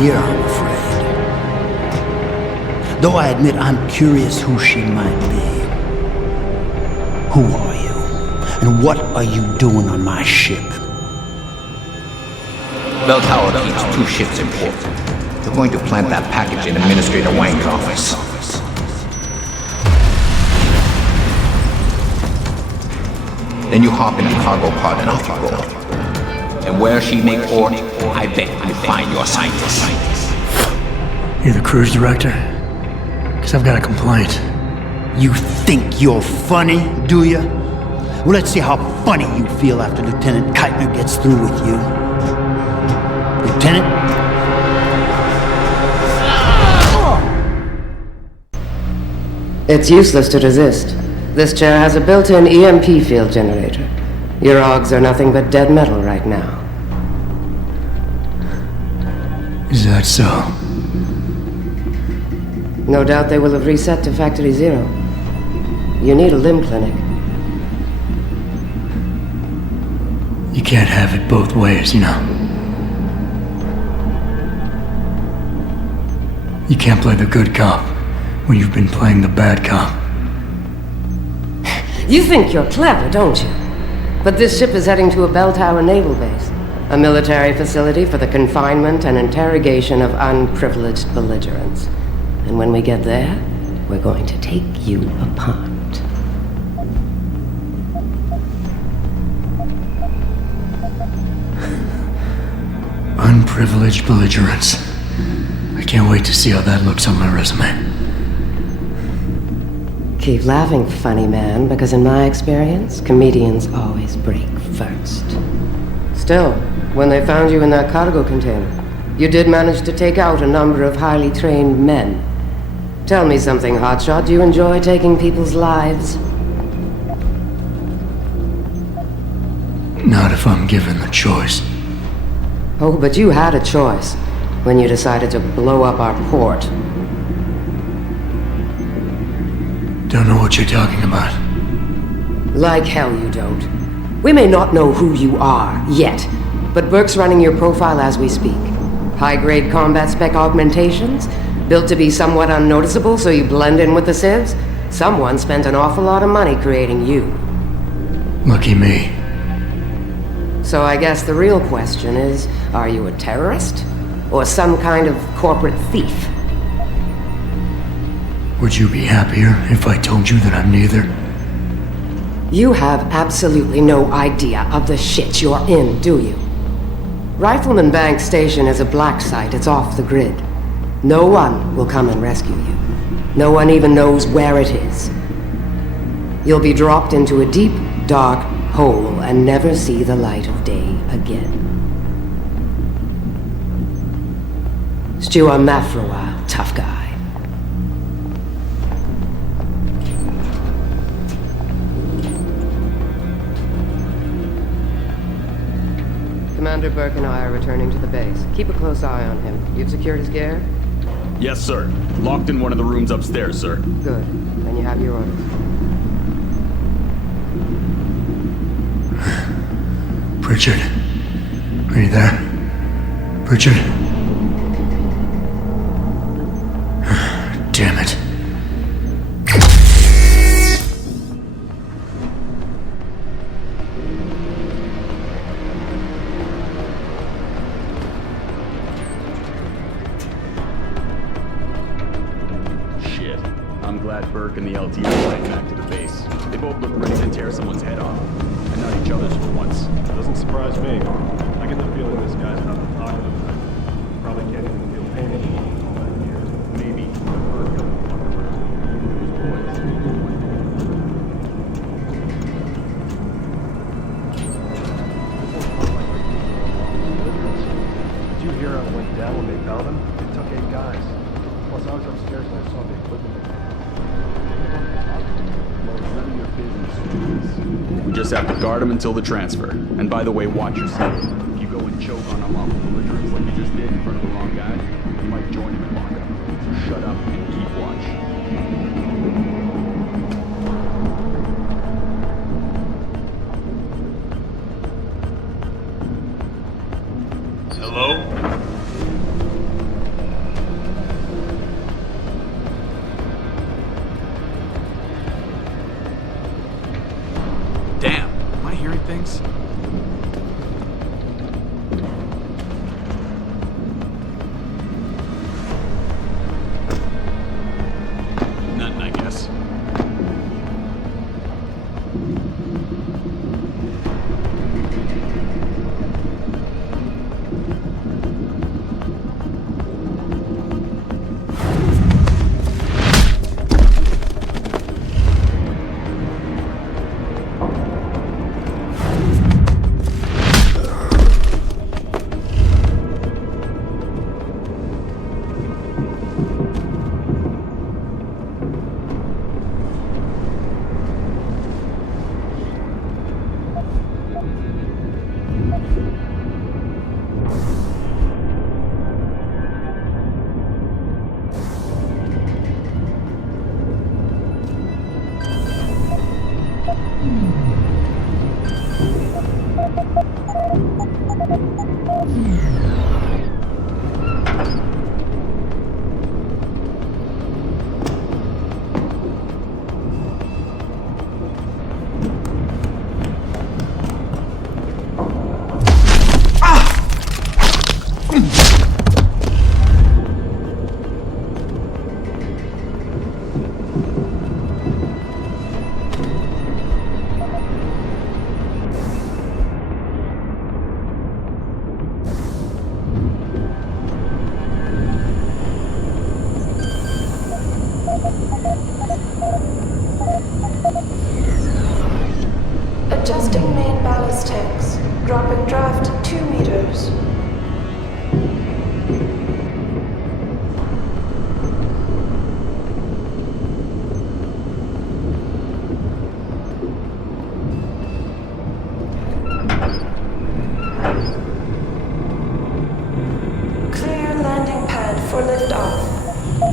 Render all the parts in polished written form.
here, I'm afraid. Though I admit I'm curious who she might be. Who are you? And what are you doing on my ship? Belltower keeps 2 ships in port. You're going to plant that package in Administrator Wang's office. Then you hop in a cargo pod and off you go. And where she make port, I bet you find your scientists. You're the cruise director? Because I've got a complaint. You think you're funny, do you? Well, let's see how funny you feel after Lieutenant Keitner gets through with you. Lieutenant? It's useless to resist. This chair has a built-in EMP field generator. Your augs are nothing but dead metal right now. Is that so? No doubt they will have reset to Factory Zero. You need a limb clinic. You can't have it both ways, you know. You can't play the good cop when you've been playing the bad cop. You think you're clever, don't you? But this ship is heading to a Belltower naval base, a military facility for the confinement and interrogation of unprivileged belligerents. And when we get there, we're going to take you apart. Unprivileged belligerents. I can't wait to see how that looks on my resume. Keep laughing, funny man, because in my experience, comedians always break first. Still, when they found you in that cargo container, you did manage to take out a number of highly trained men. Tell me something, Hotshot. Do you enjoy taking people's lives? Not if I'm given the choice. Oh, but you had a choice when you decided to blow up our port. Don't know what you're talking about. Like hell you don't. We may not know who you are, yet, but Burke's running your profile as we speak. High-grade combat spec augmentations, built to be somewhat unnoticeable so you blend in with the civs. Someone spent an awful lot of money creating you. Lucky me. So I guess the real question is, are you a terrorist? Or some kind of corporate thief? Would you be happier if I told you that I'm neither? You have absolutely no idea of the shit you're in, do you? Rifleman Bank Station is a black site. It's off the grid. No one will come and rescue you. No one even knows where it is. You'll be dropped into a deep, dark hole and never see the light of day again. Stew on that for a while, tough guy. Commander Burke and I are returning to the base. Keep a close eye on him. You've secured his gear? Yes, sir. Locked in one of the rooms upstairs, sir. Good. Then you have your orders. Pritchard. Are you there? Pritchard? Damn it. Shit. I'm glad Burke and the LT are flying back to the base. They both look ready to tear someone's head off. And not each other's for once. Doesn't surprise me. I get the feeling this guy's not the talkative type. Probably can't even feel pain anymore in all that years. Maybe. But Burke got the boys. Did you hear how it went down when they found him? It took 8 guys. Plus, I was upstairs and I saw the equipment. None of your business. We just have to guard him until the transfer. And by the way, watch yourself. If you go and choke on a lawful belligerent like you just did in front of the wrong guy, you might join him in lockup. So shut up and keep watch. Hello?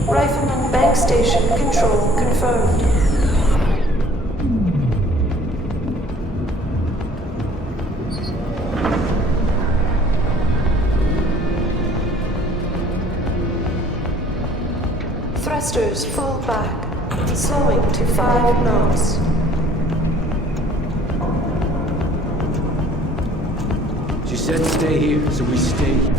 Rifleman Bank Station control confirmed. Thrusters full back, slowing to 5 knots. She said stay here, so we stay here.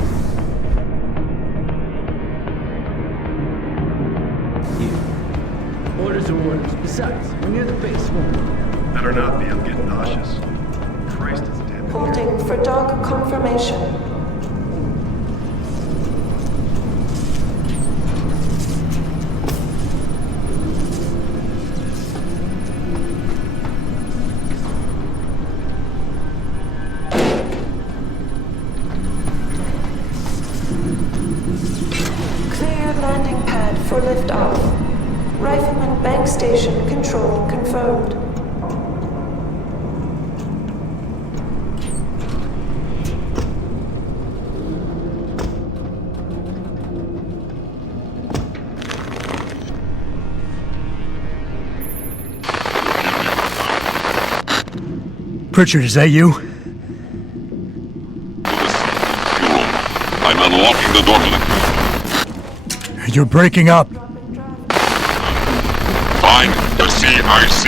Orders are orders. Besides, we're near the base. Better not be. I'm getting nauseous. Christ, it's damn. Holding for dog confirmation. Clear landing pad for liftoff. Rifleman Bank Station control confirmed. Pritchard, is that you? I'm unlocking the door to the... You're breaking up. Fine, the CIC.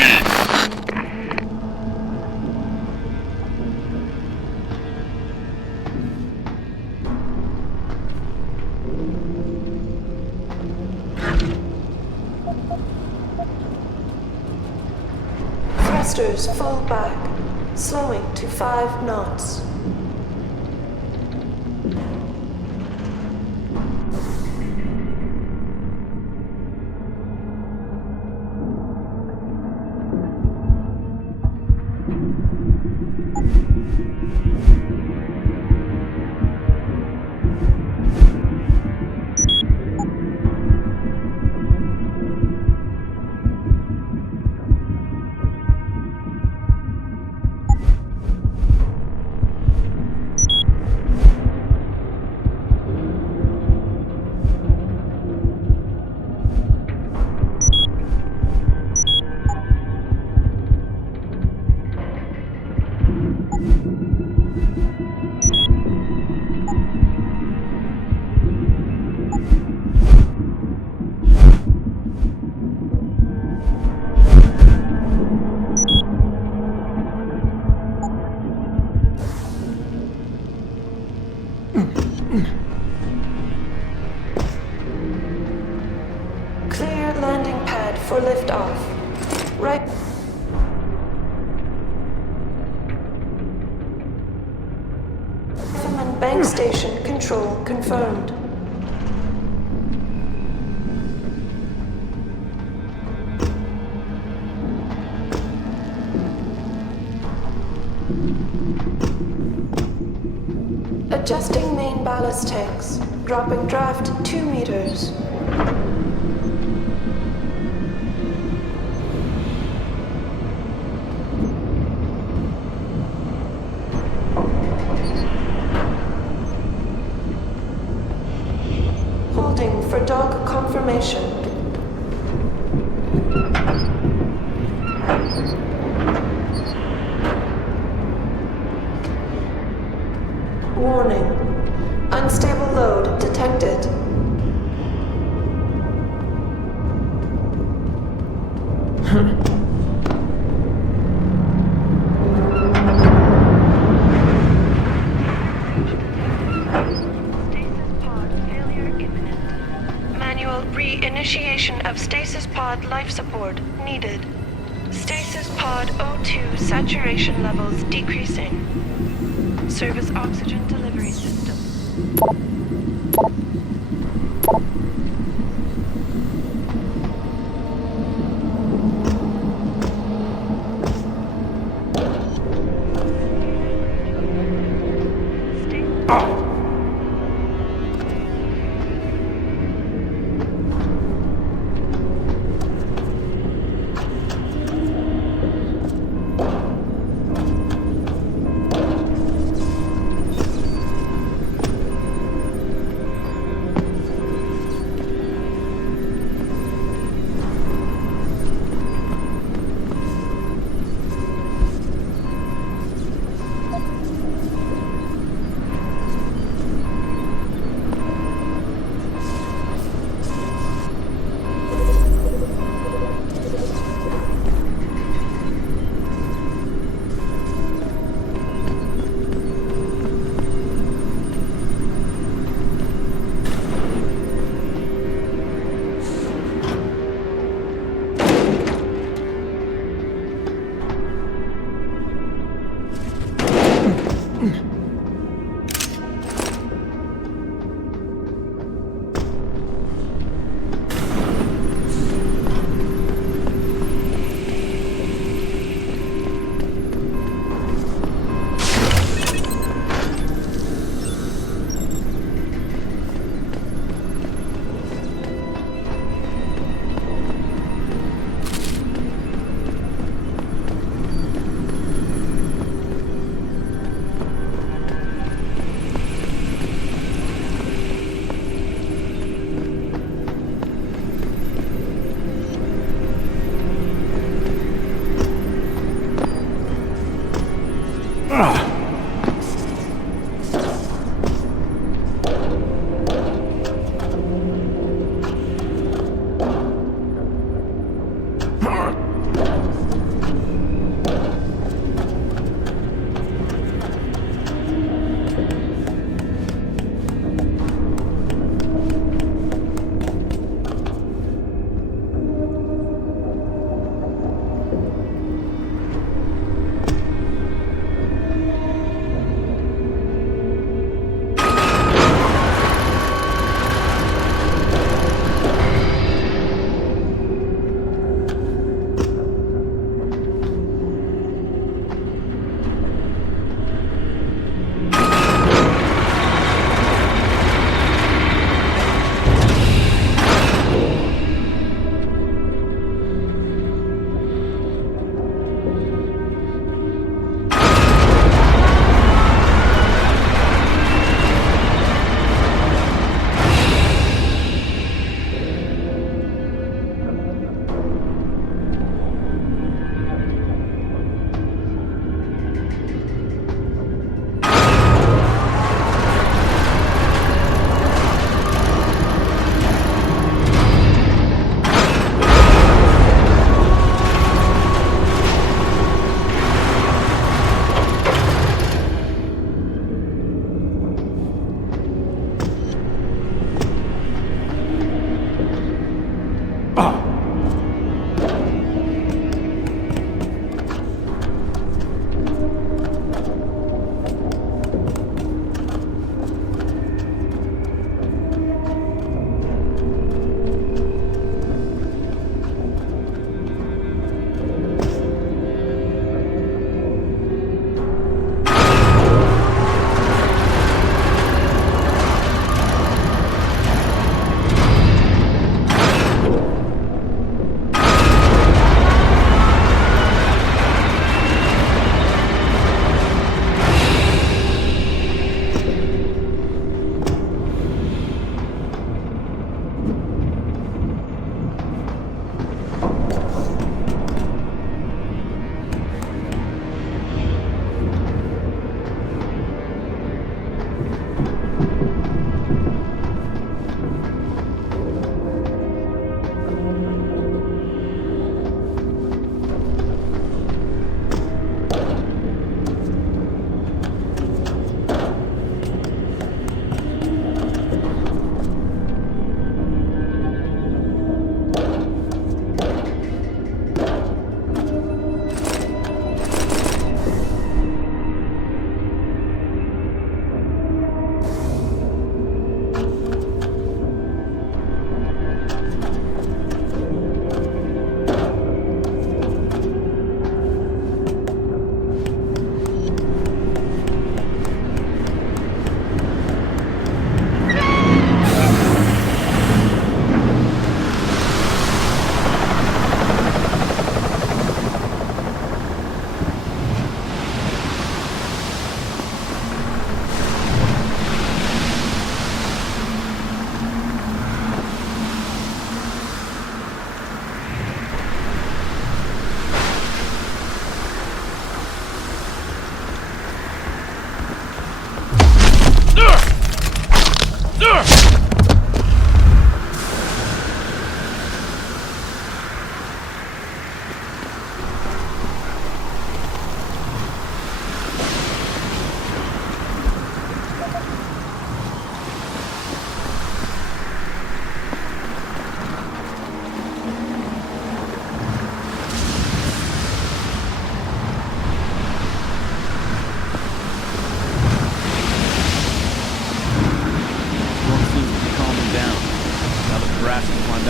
Thrusters full back, slowing to 5 knots. Clear landing pad for liftoff. Right. Rifleman Bank Station control confirmed. Adjusting main ballast tanks. Dropping draft 2 meters. Holding for dog confirmation. Warning. Unstable load detected. Stasis pod failure imminent. Manual re-initiation of stasis pod life support needed. Stasis pod O2 saturation levels decreasing. Service oxygen delivery system.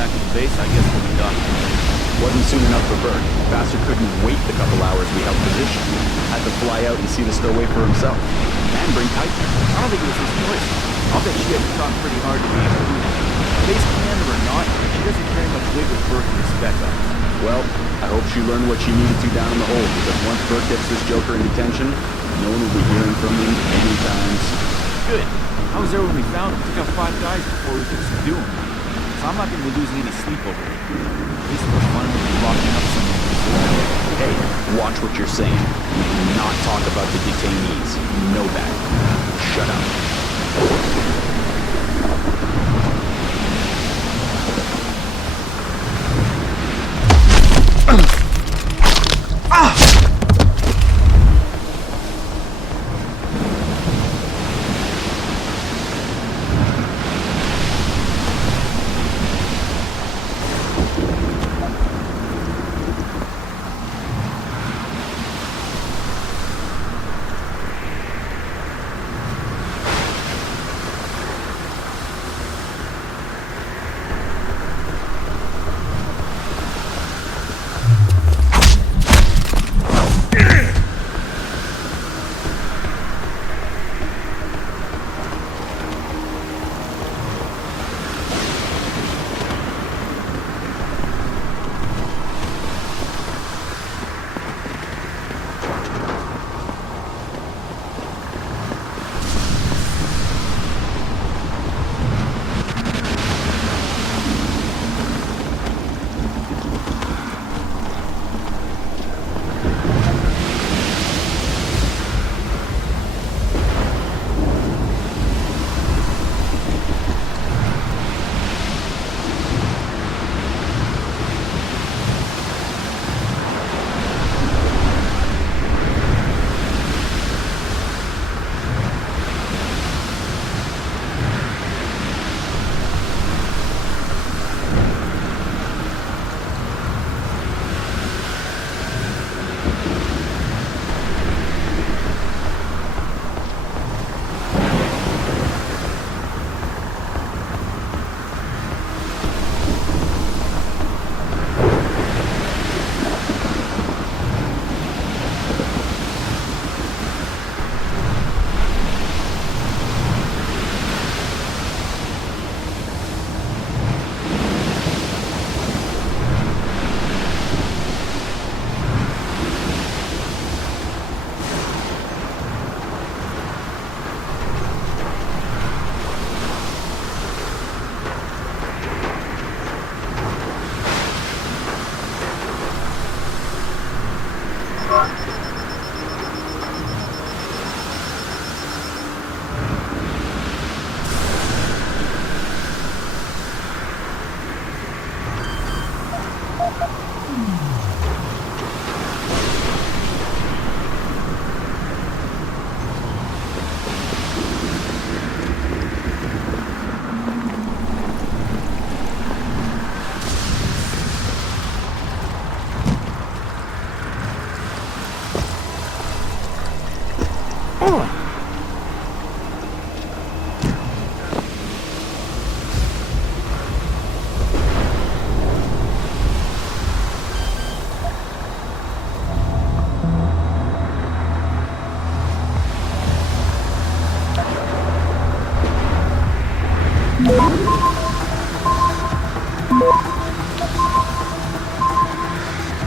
back to the base, I guess we'll be done. Wasn't soon enough for Burke. Bastard couldn't wait the couple hours we held position. Had to fly out and see the stowaway for himself. And bring Keitner. I don't think it was his choice. I'll bet she had to talk pretty hard to be able to do that. Base commander or not, she doesn't carry much weight with Burke and respect us. Well, I hope she learned what she needed to down in the hold, because once Burke gets this joker in detention, no one will be hearing from him anytime soon. Good. I was there when we found him. Took out 5 guys before we could subdue him. So I'm not going to be losing any sleep over it. At least for fun, we'll be locking up someone. Hey, watch what you're saying. We do not talk about the detainees. You know that. Shut up.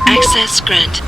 Access grant.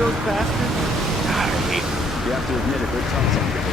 Those bastards? God, I hate them. You have to admit it, they're tough sometimes.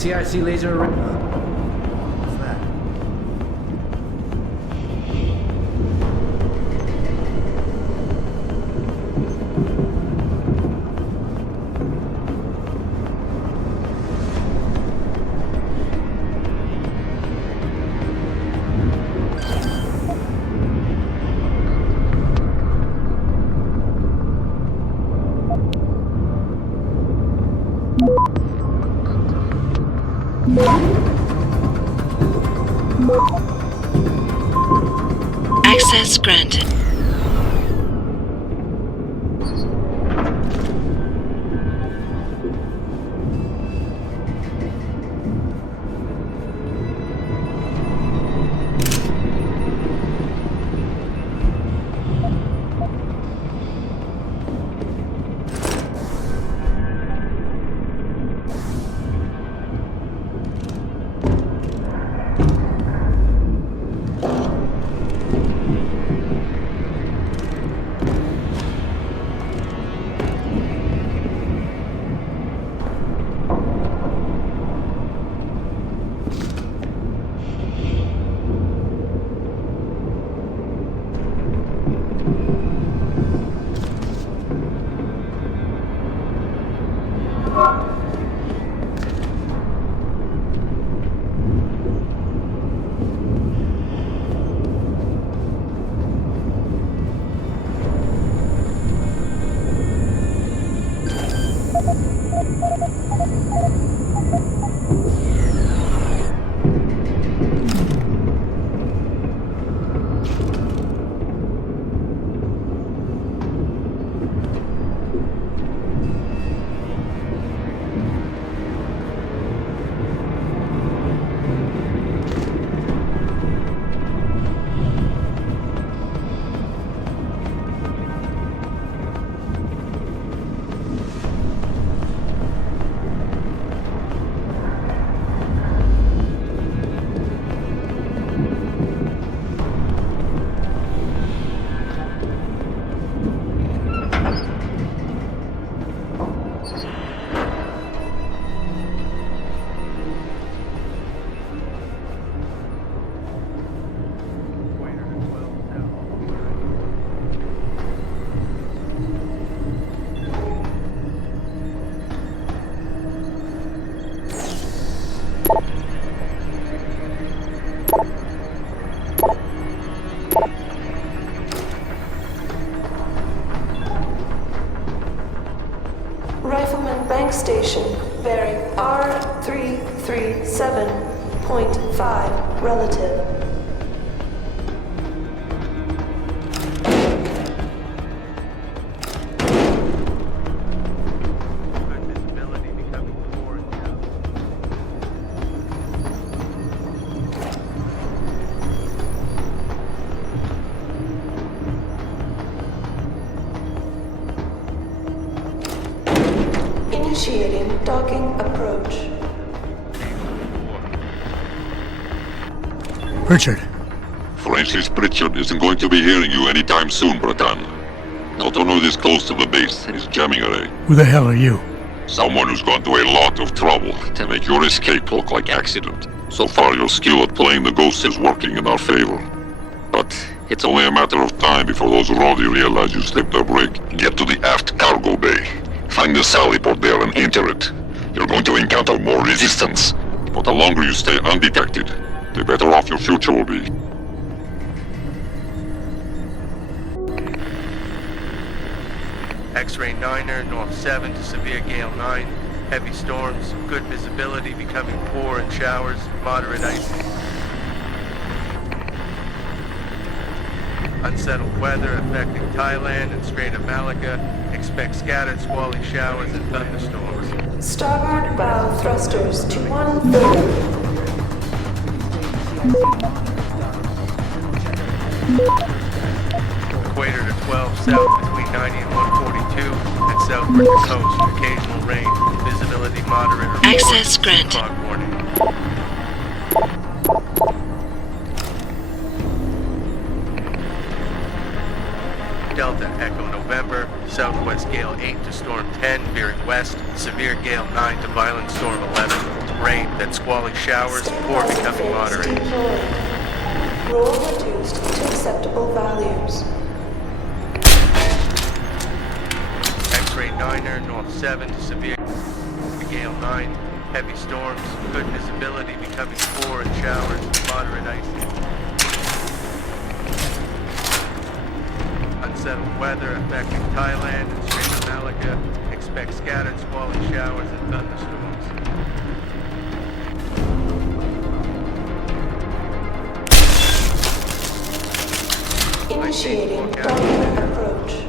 CIC laser array. What's that? Access granted. Rifleman Bank Station, bearing R337.5 relative. Initiating docking approach. Richard. Francis Pritchard isn't going to be hearing you anytime soon, Bratan. Not to know this close to the base is jamming array. Who the hell are you? Someone who's gone to a lot of trouble to make your escape look like accident. So far, your skill at playing the ghost is working in our favor. But it's only a matter of time before those rowdy realize you slipped a break. Get to the aft cargo bay. Find the sally port there and enter it. You're going to encounter more resistance. But the longer you stay undetected, the better off your future will be. X-ray 9er, north 7 to severe gale 9. Heavy storms, good visibility, becoming poor in showers, moderate icing. Unsettled weather affecting Thailand and Strait of Malacca. Expect scattered squally showers and thunderstorms. Starboard bow thrusters to 130. Equator to 12 south between 90 and 142. And southward to coast, occasional rain. Visibility moderate or Access granted. fog warning. Delta Echo November, southwest gale 8 to storm 10, veering west, severe gale 9 to violent storm 11. Rain, then squally showers, poor becoming moderate. Roll reduced to acceptable values. X-ray 9er, north 7 to severe gale 9. Heavy storms, good visibility becoming poor and showers, moderate ice. Unsettled weather affecting Thailand and Strait of Malacca. Expect scattered squally showers and thunderstorms. Initiating Doppler approach.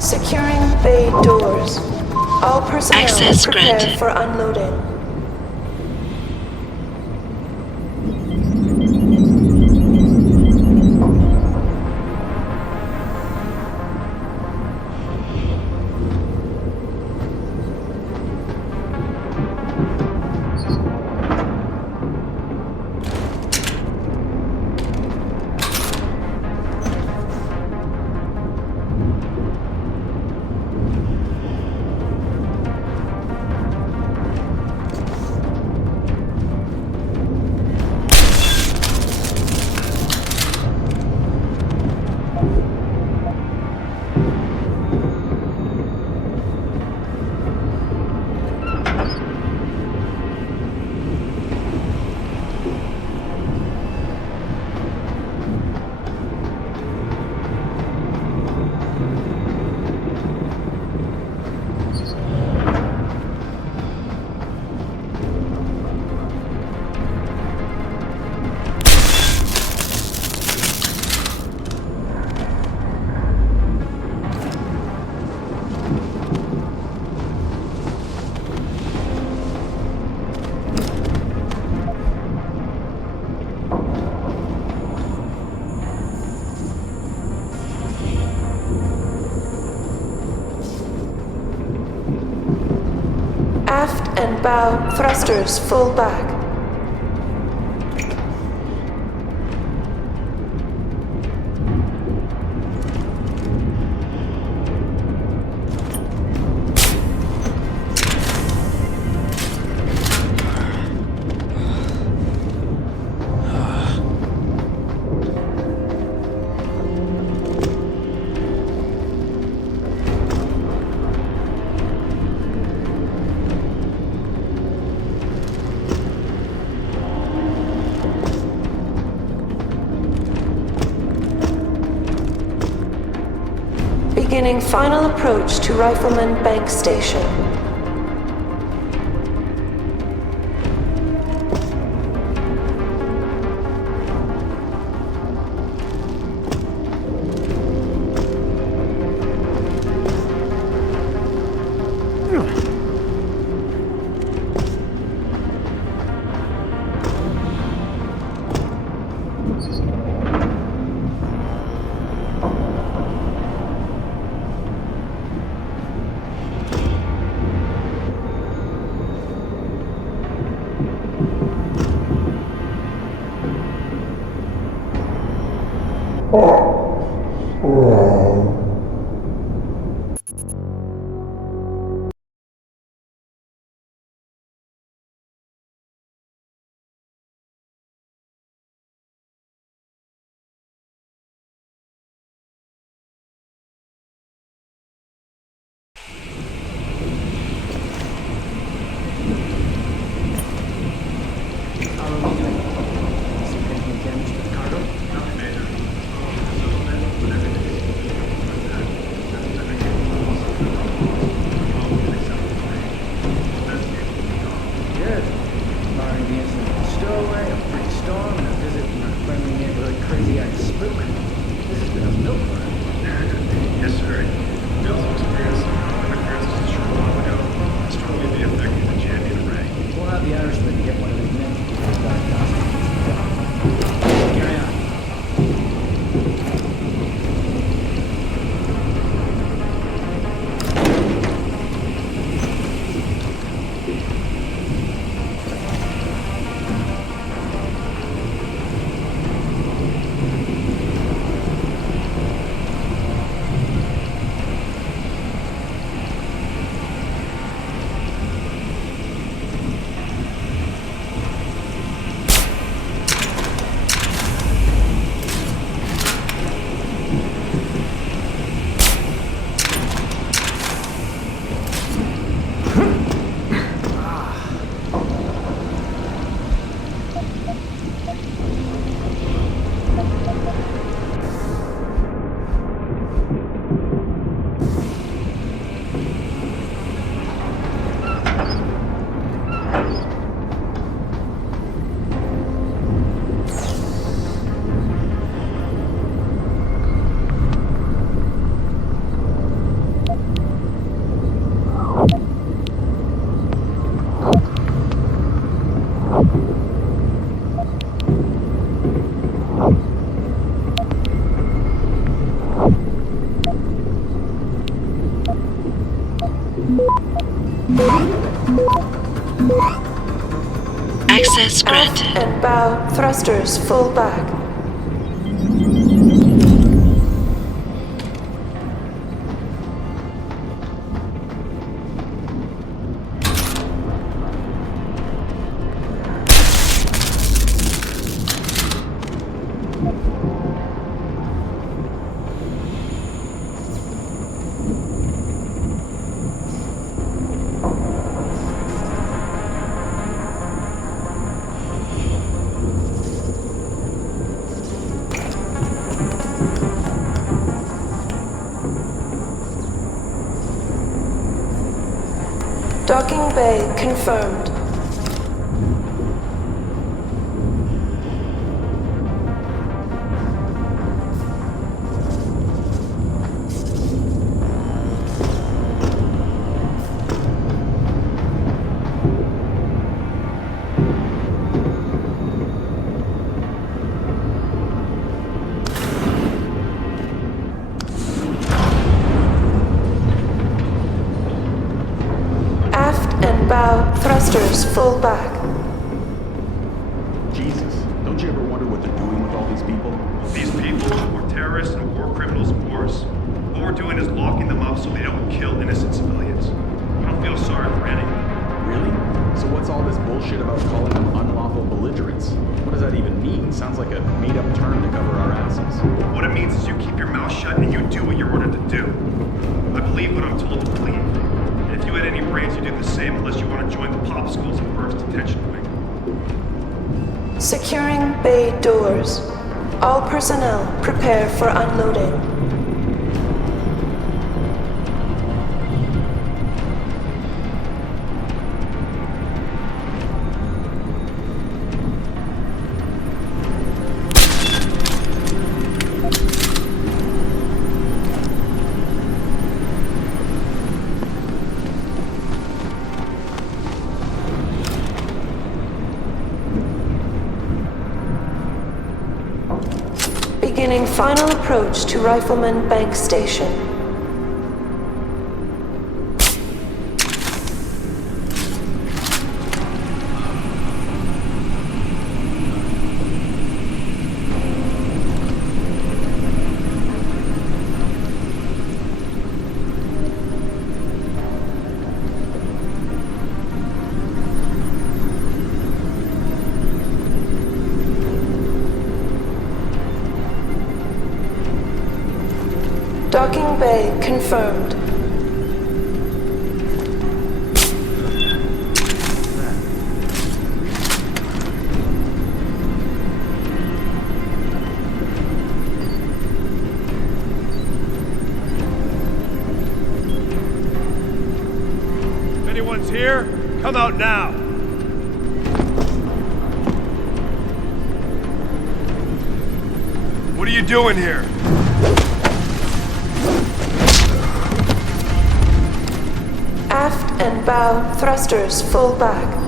Securing bay doors. All personnel Access prepare granted. for unloading. and bow thrusters full back. Beginning final approach to Rifleman Bank Station. Access granted. Aft and bow thrusters full back. Docking bay confirmed. Bow thrusters full back. Jesus, don't you ever wonder what they're doing with all these people? These people are terrorists and war criminals of course. What we're doing is locking them up so they don't kill innocent civilians. I don't feel sorry for any. Really? So what's all this bullshit about calling them unlawful belligerents? What does that even mean? Sounds like a made-up term to cover our asses. What it means is you keep your mouth shut and you do what you're ordered to do. I believe what I'm told to believe. And if you had any brains, you do the same unless you want to join the popsicles and Burke's detention wing. Securing bay doors. All personnel prepare for unloading. Beginning final approach to Rifleman Bank Station. Docking bay confirmed. If anyone's here, come out now. What are you doing here? Aft and bow thrusters full back.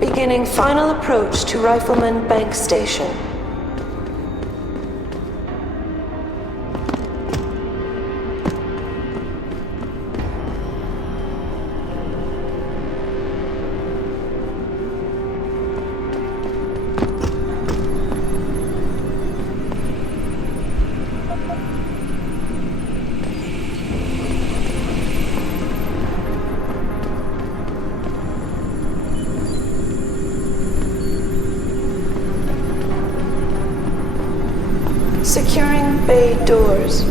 Beginning final approach to Rifleman Bank Station. Securing bay doors.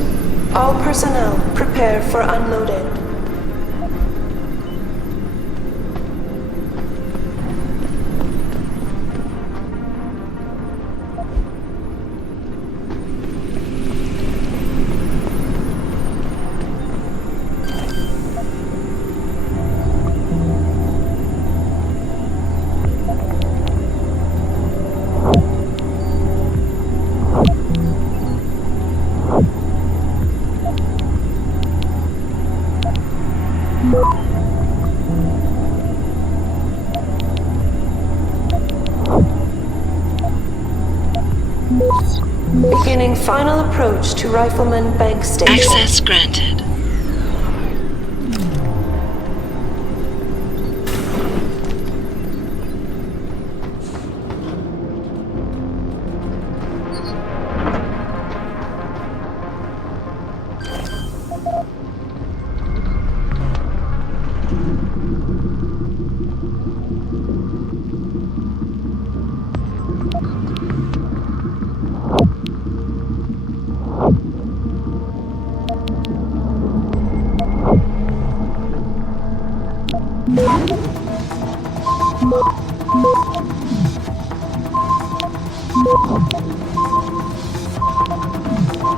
All personnel prepare for unloading. Beginning final approach to Rifleman Bank Station. Access granted.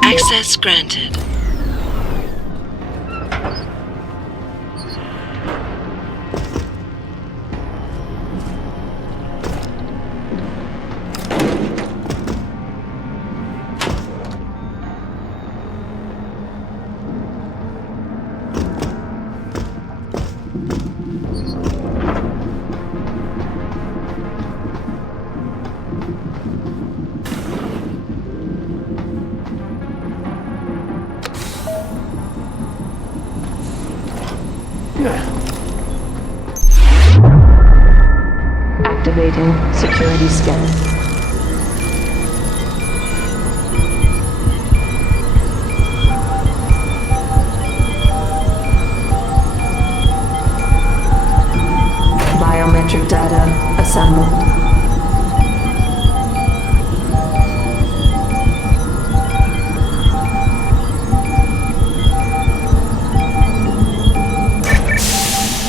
Access granted. Activating security scan. Biometric data assembled.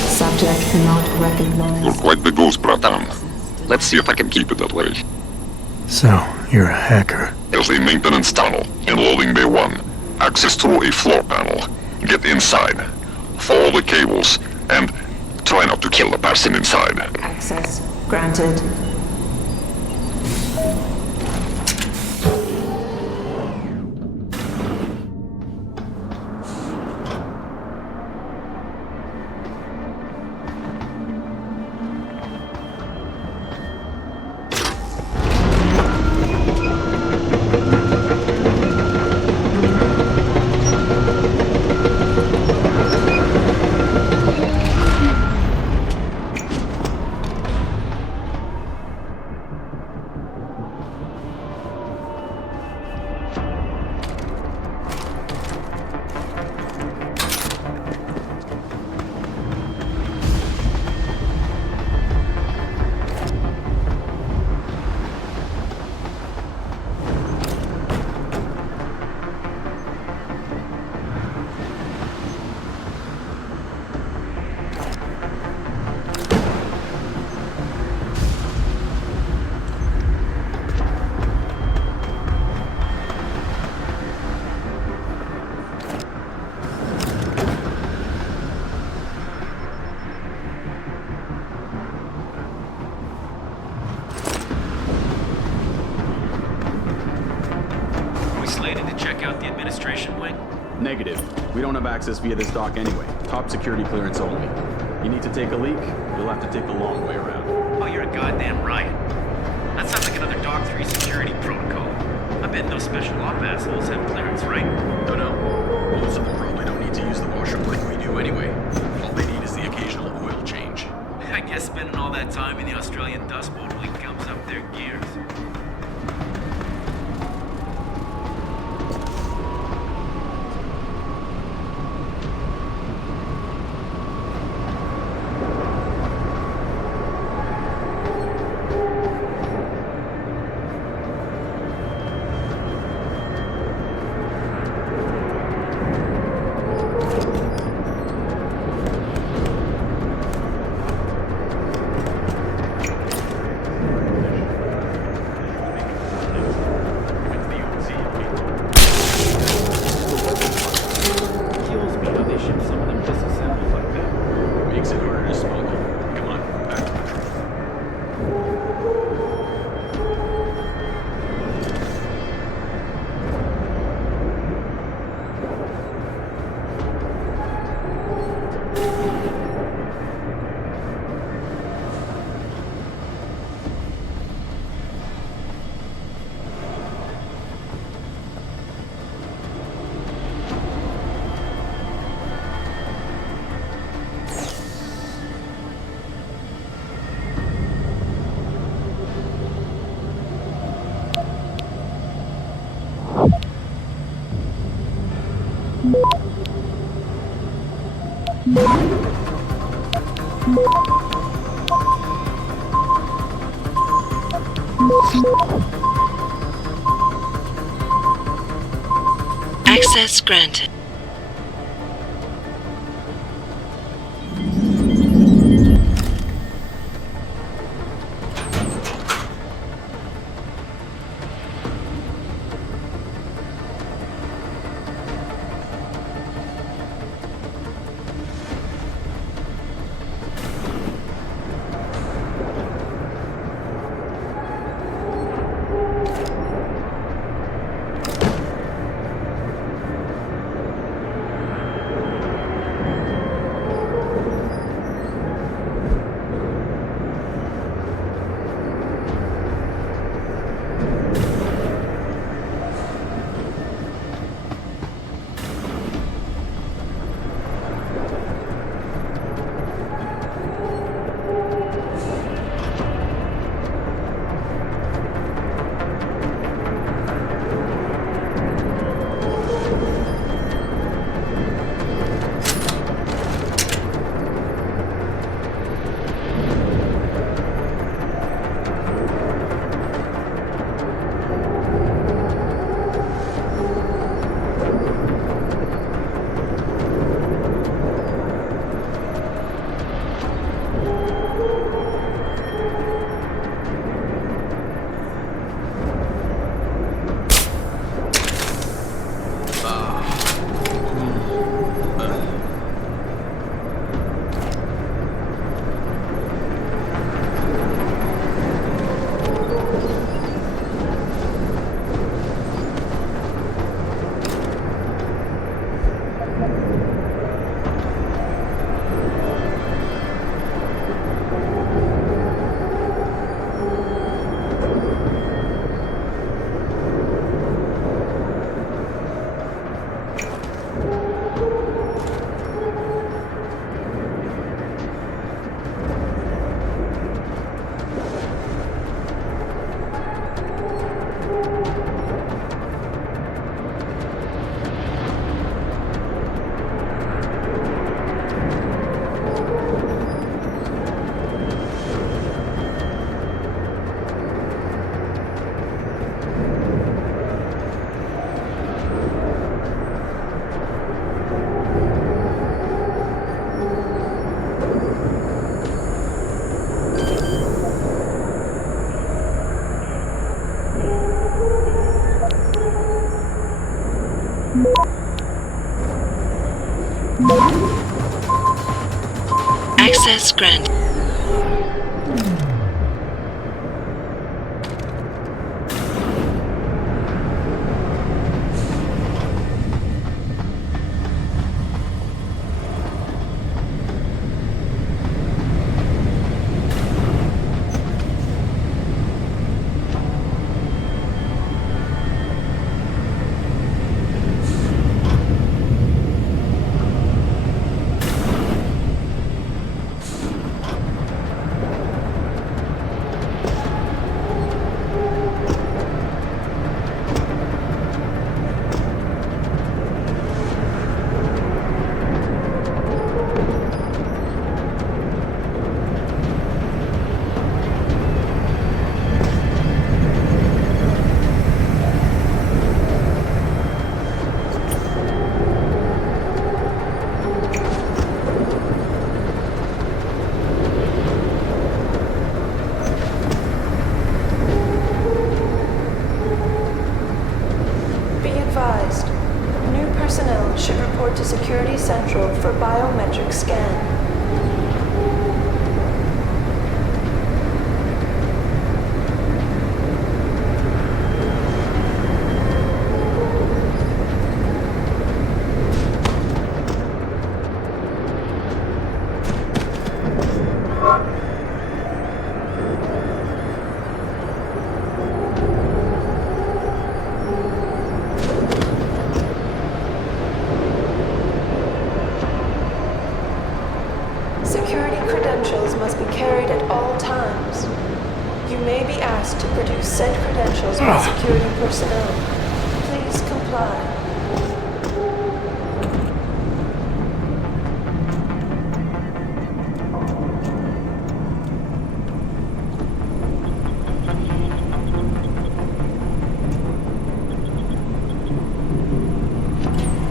Subject not recognized. You're quite the ghost, bratan. Let's see if I can keep it that way. So, you're a hacker. There's a maintenance tunnel in loading bay 1. Access through a floor panel. Get inside. Follow the cables, and try not to kill the person inside. Access granted. Negative. We don't have access via this dock anyway. Top security clearance only. You need to take a leak? You'll have to take the long way around. Oh, you're a goddamn riot. That sounds like another Dock 3 security protocol. I bet those special op assholes have clearance, right? No. Most of them probably don't need to use the washroom like we do anyway. All they need is the occasional oil change. I guess spending all that time in the Australian Dust Bowl really gums up their gears. Access granted. Access granted. Should report to Security Central for biometric scan. Security credentials must be carried at all times. You may be asked to produce said credentials by security personnel. Please comply.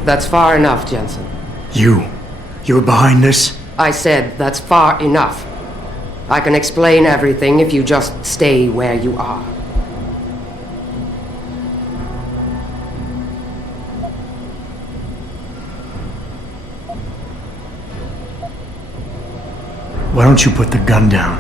That's far enough, Jensen. You were behind this? I said that's far enough. I can explain everything if you just stay where you are. Why don't you put the gun down?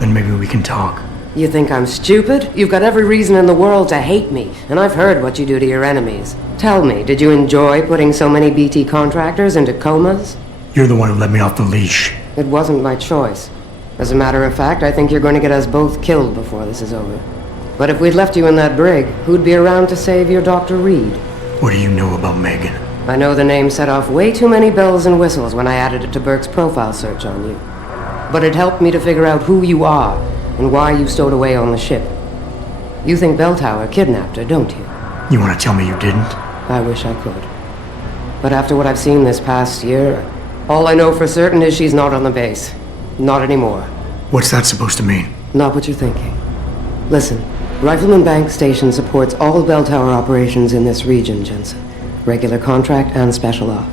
Then maybe we can talk. You think I'm stupid? You've got every reason in the world to hate me, and I've heard what you do to your enemies. Tell me, did you enjoy putting so many BT contractors into comas? You're the one who let me off the leash. It wasn't my choice. As a matter of fact, I think you're going to get us both killed before this is over. But if we'd left you in that brig, who'd be around to save your Dr. Reed? What do you know about Megan? I know the name set off way too many bells and whistles when I added it to Burke's profile search on you. But it helped me to figure out who you are and why you stowed away on the ship. You think Belltower kidnapped her, don't you? You want to tell me you didn't? I wish I could. But after what I've seen this past year, all I know for certain is she's not on the base. Not anymore. What's that supposed to mean? Not what you're thinking. Listen, Rifleman Bank Station supports all Belltower operations in this region, Jensen. Regular contract and special op.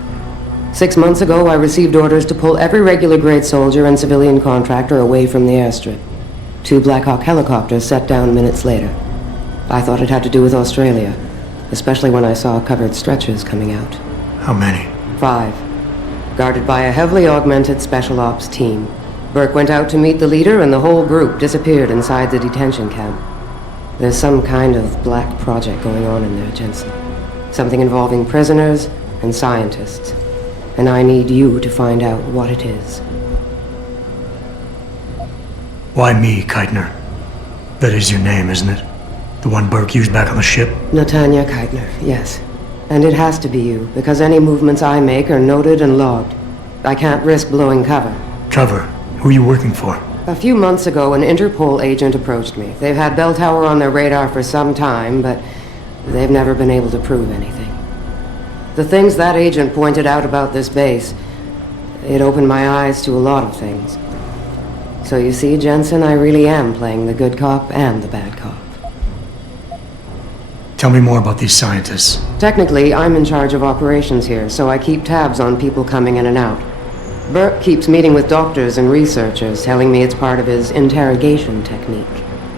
6 months ago, I received orders to pull every regular grade soldier and civilian contractor away from the airstrip. 2 Black Hawk helicopters set down minutes later. I thought it had to do with Australia, especially when I saw covered stretchers coming out. How many? 5. Guarded by a heavily augmented special ops team. Burke went out to meet the leader and the whole group disappeared inside the detention camp. There's some kind of black project going on in there, Jensen. Something involving prisoners and scientists. And I need you to find out what it is. Why me, Keitner? That is your name, isn't it? The one Burke used back on the ship? Netanya Keitner, yes. And it has to be you, because any movements I make are noted and logged. I can't risk blowing cover. Cover? Who are you working for? A few months ago, an Interpol agent approached me. They've had Belltower on their radar for some time, but they've never been able to prove anything. The things that agent pointed out about this base, it opened my eyes to a lot of things. So you see, Jensen, I really am playing the good cop and the bad cop. Tell me more about these scientists. Technically, I'm in charge of operations here, so I keep tabs on people coming in and out. Burke keeps meeting with doctors and researchers, telling me it's part of his interrogation technique.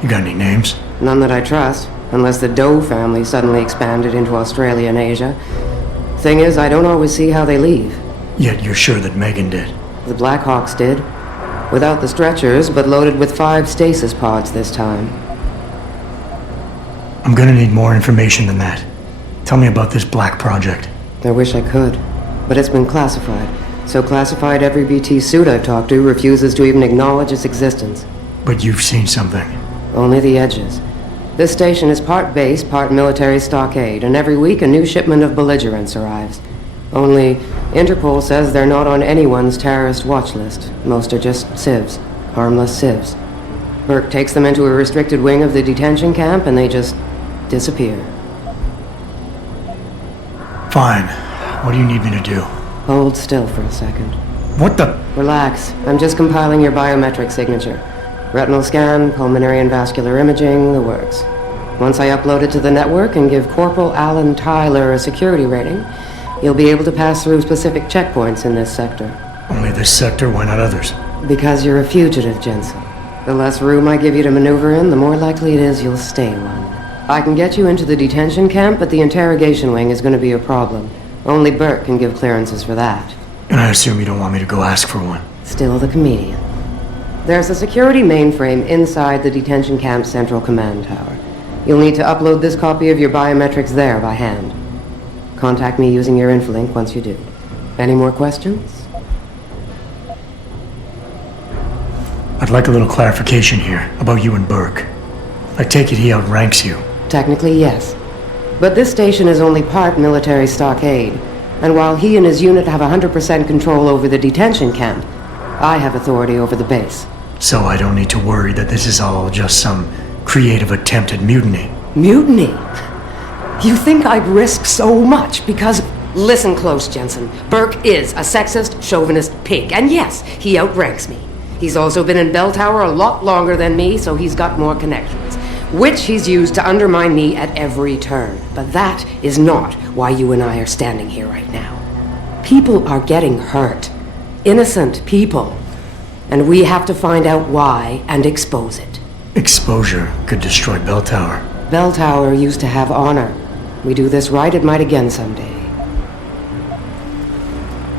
You got any names? None that I trust, unless the Doe family suddenly expanded into Australia and Asia. Thing is, I don't always see how they leave. Yet you're sure that Megan did. The Blackhawks did. Without the stretchers, but loaded with 5 stasis pods this time. I'm gonna need more information than that. Tell me about this Black Project. I wish I could, but it's been classified. So classified every BT suit I've talked to refuses to even acknowledge its existence. But you've seen something. Only the edges. This station is part base, part military stockade, and every week a new shipment of belligerents arrives. Only, Interpol says they're not on anyone's terrorist watch list. Most are just civs. Harmless civs. Burke takes them into a restricted wing of the detention camp, and they just disappear. Fine. What do you need me to do? Hold still for a second. What the? Relax. I'm just compiling your biometric signature. Retinal scan, pulmonary and vascular imaging, the works. Once I upload it to the network and give Corporal Alan Tyler a security rating, you'll be able to pass through specific checkpoints in this sector. Only this sector, why not others? Because you're a fugitive, Jensen. The less room I give you to maneuver in, the more likely it is you'll stay one. I can get you into the detention camp, but the interrogation wing is going to be a problem. Only Burke can give clearances for that. And I assume you don't want me to go ask for one. Still the comedian. There's a security mainframe inside the detention camp's central command tower. You'll need to upload this copy of your biometrics there by hand. Contact me using your inflink once you do. Any more questions? I'd like a little clarification here about you and Burke. I take it he outranks you. Technically, yes. But this station is only part military stockade, and while he and his unit have 100% control over the detention camp, I have authority over the base. So I don't need to worry that this is all just some creative attempt at mutiny. Mutiny? You think I'd risk so much because... Listen close, Jensen. Burke is a sexist, chauvinist pig, and yes, he outranks me. He's also been in Belltower a lot longer than me, so he's got more connections, which he's used to undermine me at every turn. But that is not why you and I are standing here right now. People are getting hurt. Innocent people. And we have to find out why and expose it. Exposure could destroy Belltower. Belltower used to have honor. We do this right, it might again someday.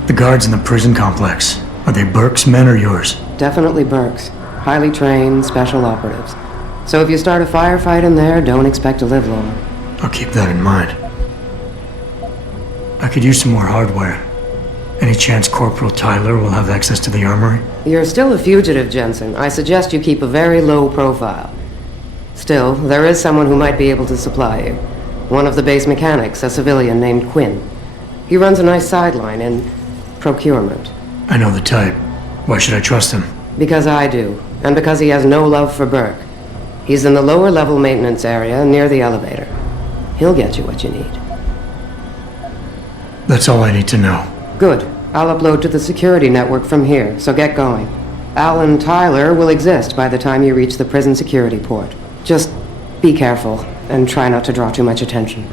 The guards in the prison complex, are they Burke's men or yours? Definitely Burke's. Highly trained, special operatives. So if you start a firefight in there, don't expect to live long. I'll keep that in mind. I could use some more hardware. Any chance Corporal Tyler will have access to the armory? You're still a fugitive, Jensen. I suggest you keep a very low profile. Still, there is someone who might be able to supply you. One of the base mechanics, a civilian named Quinn. He runs a nice sideline in procurement. I know the type. Why should I trust him? Because I do, and because he has no love for Burke. He's in the lower level maintenance area near the elevator. He'll get you what you need. That's all I need to know. Good. I'll upload to the security network from here, so get going. Alan Tyler will exist by the time you reach the prison security port. Just be careful, and try not to draw too much attention.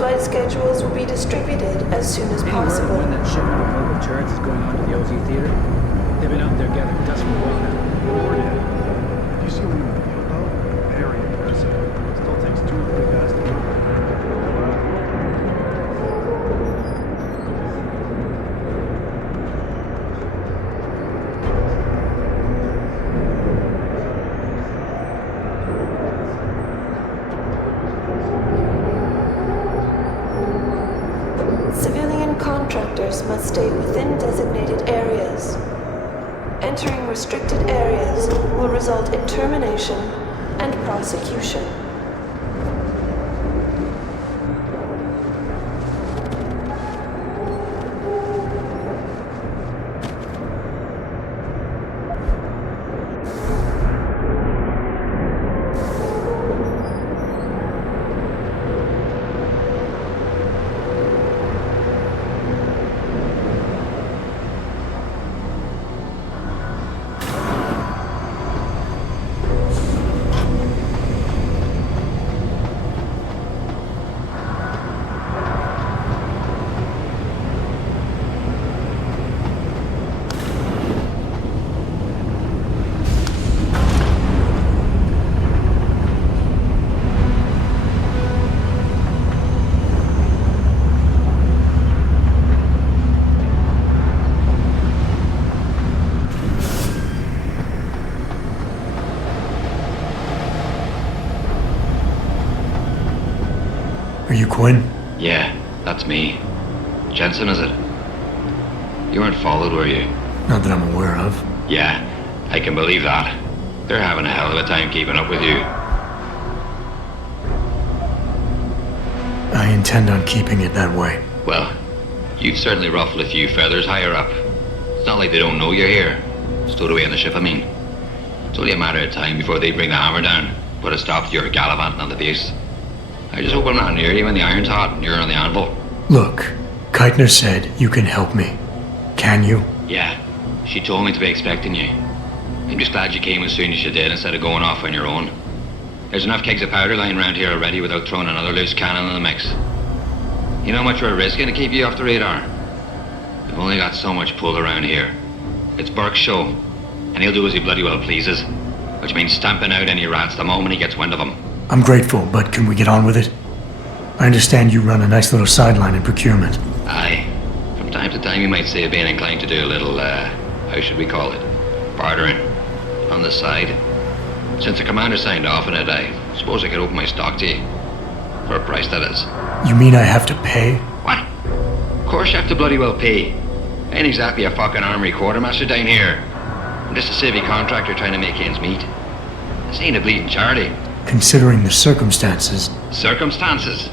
flight schedules will be distributed as soon as possible. When that shipment of mobile turrets is going on to the OZ Theater? They've been out there gathering dust for a while now. You see one in the field, though? Very impressive. Still takes 2 big guys to do it. Civilian contractors must stay within designated areas. Entering restricted areas will result in termination and prosecution. Are you Quinn? Yeah, that's me. Jensen, is it? You weren't followed, were you? Not that I'm aware of. Yeah, I can believe that. They're having a hell of a time keeping up with you. I intend on keeping it that way. Well, you've certainly ruffled a few feathers higher up. It's not like they don't know you're here. Stowed away on the ship, I mean. It's only a matter of time before they bring the hammer down, put a stop to your gallivanting on the base. I just hope I'm not near you when the iron's hot and you're on the anvil. Look, Keitner said you can help me. Can you? Yeah, she told me to be expecting you. I'm just glad you came as soon as you did instead of going off on your own. There's enough kegs of powder lying around here already without throwing another loose cannon in the mix. You know how much we're risking to keep you off the radar? We've only got so much pull around here. It's Burke's show, and he'll do as he bloody well pleases, which means stamping out any rats the moment he gets wind of them. I'm grateful, but can we get on with it? I understand you run a nice little sideline in procurement. Aye. From time to time you might say being inclined to do a little, how should we call it? Bartering. On the side. Since the commander signed off on it, I suppose I could open my stock to you. For a price, that is. You mean I have to pay? What? Of course you have to bloody well pay. I ain't exactly a fucking armory quartermaster down here. I'm just a civvy contractor trying to make ends meet. This ain't a bleeding charity. Considering the circumstances. Circumstances?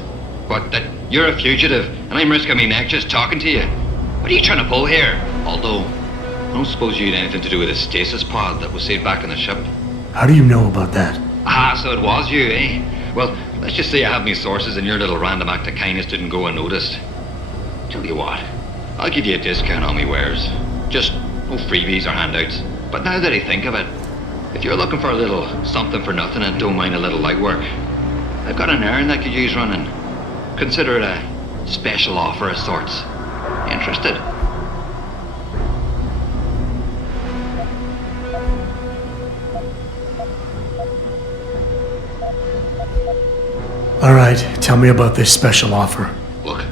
What, that you're a fugitive and I'm risking my neck just talking to you? What are you trying to pull here? Although, I don't suppose you had anything to do with the stasis pod that was saved back on the ship. How do you know about that? Ah, so it was you, eh? Well, let's just say I have me sources and your little random act of kindness didn't go unnoticed. Tell you what, I'll give you a discount on me wares. Just no freebies or handouts. But now that I think of it, if you're looking for a little something for nothing and don't mind a little light work, I've got an errand that could use running. Consider it a special offer of sorts. Interested? All right, tell me about this special offer. Look,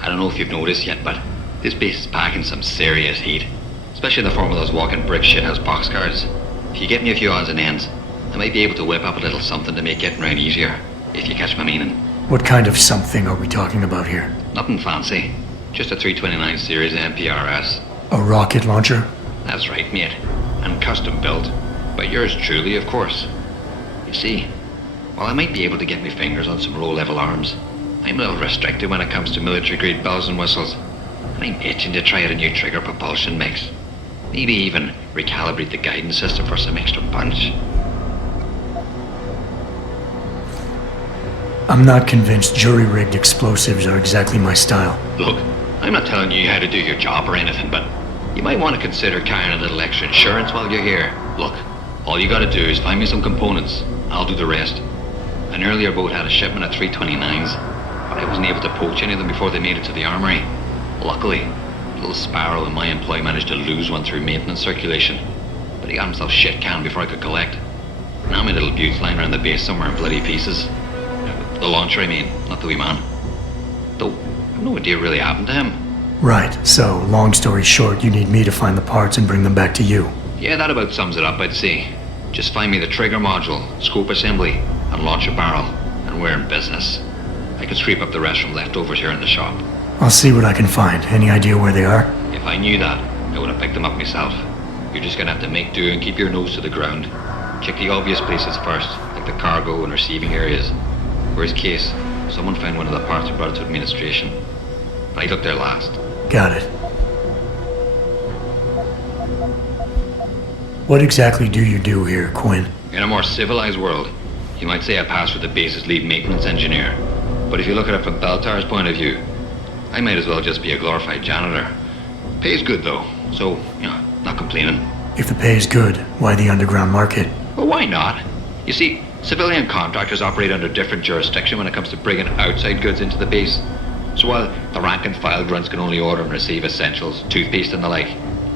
I don't know if you've noticed yet, but this base is packing some serious heat. Especially in the form of those walking brick shithouse boxcars. If you get me a few odds and ends, I might be able to whip up a little something to make getting around easier, if you catch my meaning. What kind of something are we talking about here? Nothing fancy. Just a 329 series MPRS. A rocket launcher? That's right, mate. And custom built. By yours truly, of course. You see, while I might be able to get my fingers on some low-level arms, I'm a little restricted when it comes to military-grade bells and whistles. And I'm itching to try out a new trigger propulsion mix. Maybe even recalibrate the guidance system for some extra punch. I'm not convinced jury-rigged explosives are exactly my style. Look, I'm not telling you how to do your job or anything, but you might want to consider carrying a little extra insurance while you're here. Look, all you gotta do is find me some components. I'll do the rest. An earlier boat had a shipment of 329s, but I wasn't able to poach any of them before they made it to the armory. Luckily, little Sparrow in my employ managed to lose one through maintenance circulation. But he got himself shit canned before I could collect. Now my little bute's lying around the base somewhere in bloody pieces. The launcher, I mean, not the wee man. Though, I've no idea what really happened to him. Right, so, long story short, you need me to find the parts and bring them back to you. Yeah, that about sums it up, I'd say. Just find me the trigger module, scope assembly, and launch a barrel, and we're in business. I can scrape up the rest from leftovers here in the shop. I'll see what I can find. Any idea where they are? If I knew that, I would have picked them up myself. You're just gonna have to make do and keep your nose to the ground. Check the obvious places first, like the cargo and receiving areas. Worst case, someone found one of the parts and brought it to administration. But I looked there last. Got it. What exactly do you do here, Quinn? In a more civilized world, you might say I pass for the base's lead maintenance engineer. But if you look at it from Belltower's point of view, I might as well just be a glorified janitor. Pays good though, so, not complaining. If the pay is good, why the underground market? Well, why not? You see, civilian contractors operate under different jurisdiction when it comes to bringing outside goods into the base. So while the rank and file grunts can only order and receive essentials, toothpaste and the like,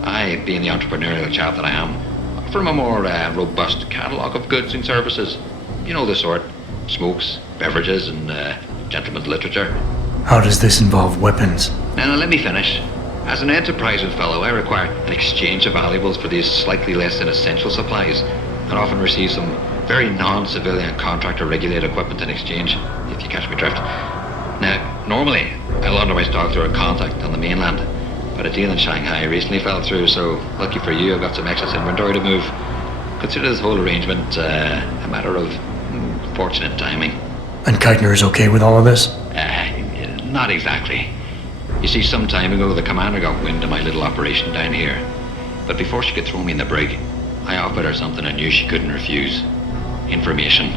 I, being the entrepreneurial chap that I am, offer them a more robust catalogue of goods and services. You know the sort. Smokes, beverages, and gentleman's literature. How does this involve weapons? Now let me finish. As an enterprising fellow, I require an exchange of valuables for these slightly less than essential supplies, and often receive some very non-civilian contractor-regulated equipment in exchange, if you catch me drift. Now, normally, I launder my stock through a contact on the mainland, but a deal in Shanghai recently fell through, so lucky for you, I've got some excess inventory to move. Consider this whole arrangement a matter of fortunate timing. And Keitner is okay with all of this? Not exactly. You see, some time ago, the commander got wind of my little operation down here. But before she could throw me in the brig, I offered her something I knew she couldn't refuse. Information.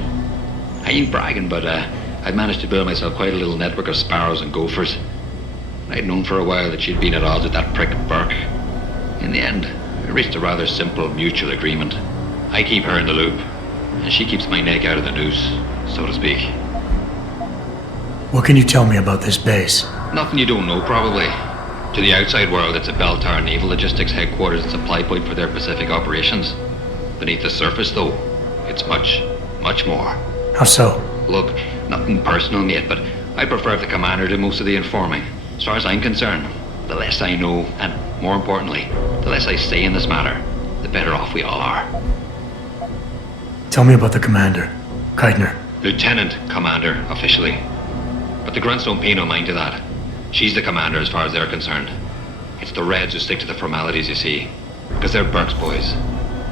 I ain't bragging, but I'd managed to build myself quite a little network of sparrows and gophers. I'd known for a while that she'd been at odds with that prick Burke. In the end, we reached a rather simple mutual agreement. I keep her in the loop, and she keeps my neck out of the noose, so to speak. What can you tell me about this base? Nothing you don't know, probably. To the outside world, it's a Belltower Naval Logistics headquarters and supply point for their Pacific operations. Beneath the surface, though, it's much, much more. How so? Look, nothing personal, mate, but I prefer if the commander did most of the informing. As far as I'm concerned, the less I know, and more importantly, the less I say in this matter, the better off we all are. Tell me about the commander, Keitner. Lieutenant Commander, officially. But the grunts don't pay no mind to that. She's the commander as far as they're concerned. It's the Reds who stick to the formalities, you see. Because they're Burke's boys.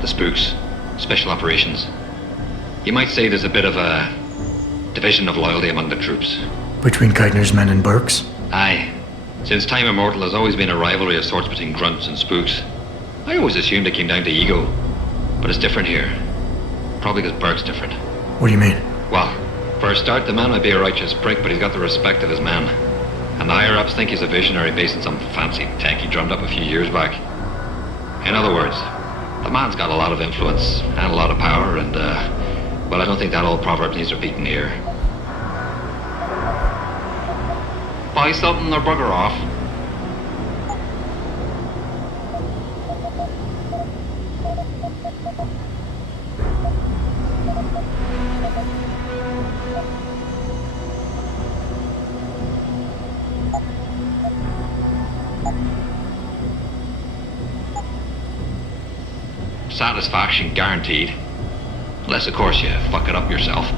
The spooks. Special operations. You might say there's a bit of a division of loyalty among the troops. Between Keitner's men and Burke's? Aye. Since time immemorial, there's always been a rivalry of sorts between grunts and spooks. I always assumed it came down to ego. But it's different here. Probably because Burke's different. What do you mean? Well, for a start, the man might be a righteous prick, but he's got the respect of his men. And the higher-ups think he's a visionary based on some fancy tech he drummed up a few years back. In other words, the man's got a lot of influence and a lot of power, and, well, I don't think that old proverb needs repeating here. Buy something or bugger off. Satisfaction guaranteed. Unless, of course, you fuck it up yourself.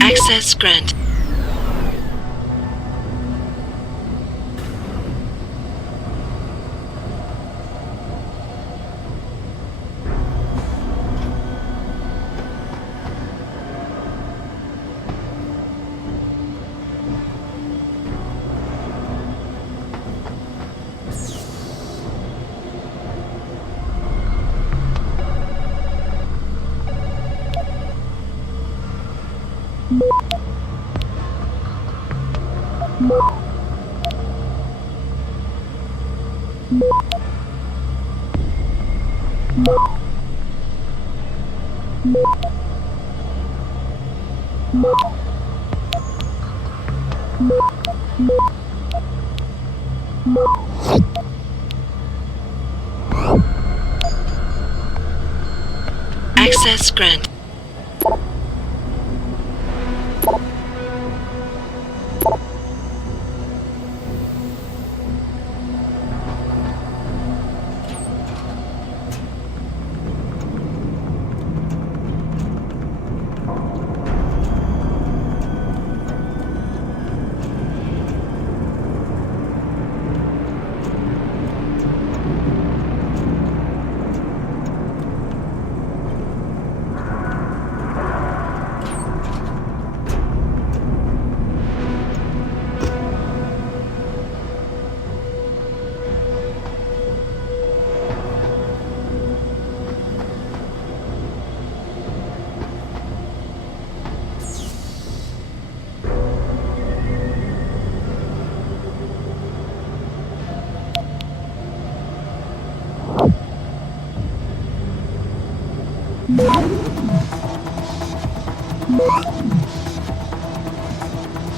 Access granted. Access granted.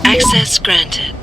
Access granted.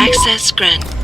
Access granted.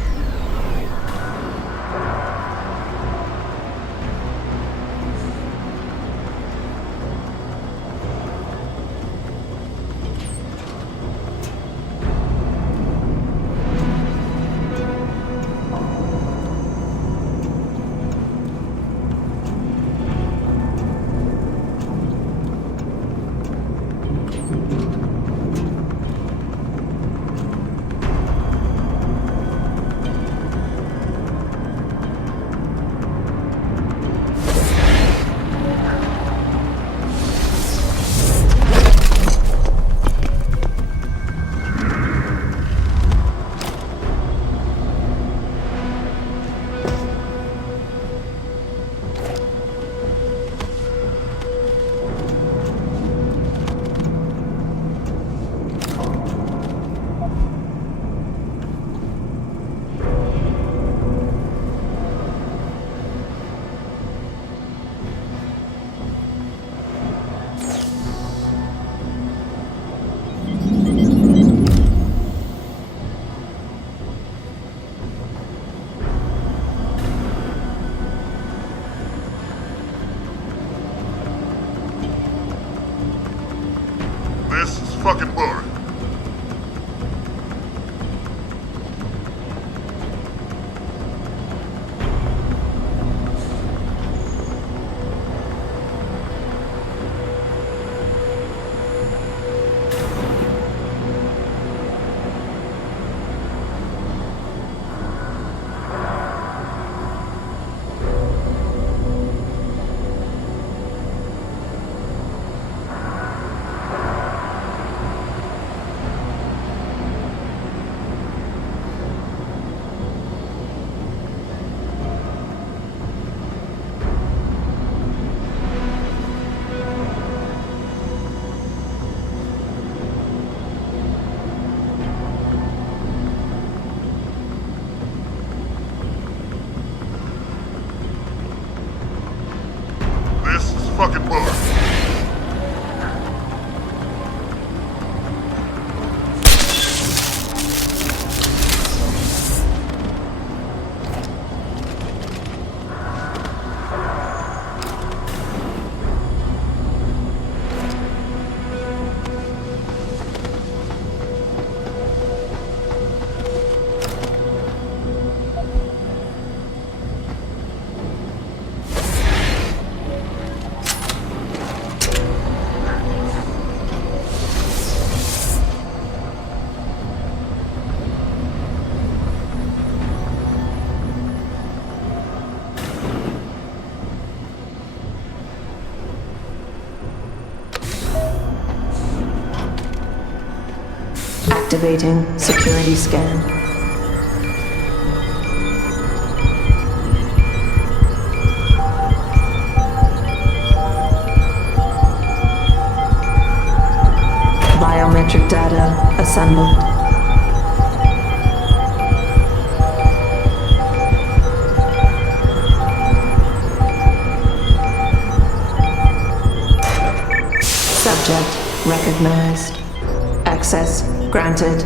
fucking move. Activating security scan. Biometric data assembled. Subject recognized. Access granted.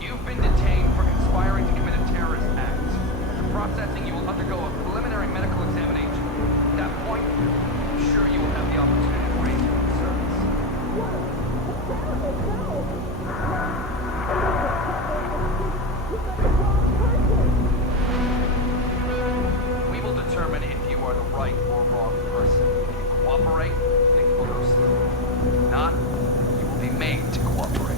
You've been detained for conspiring to commit a terrorist act. After processing, you will undergo a preliminary medical examination. At that point, I'm sure you will have the opportunity to raise your concerns. We will determine if you are the right or wrong person. If you cooperate, things will go smooth. If not, you will be made to cooperate.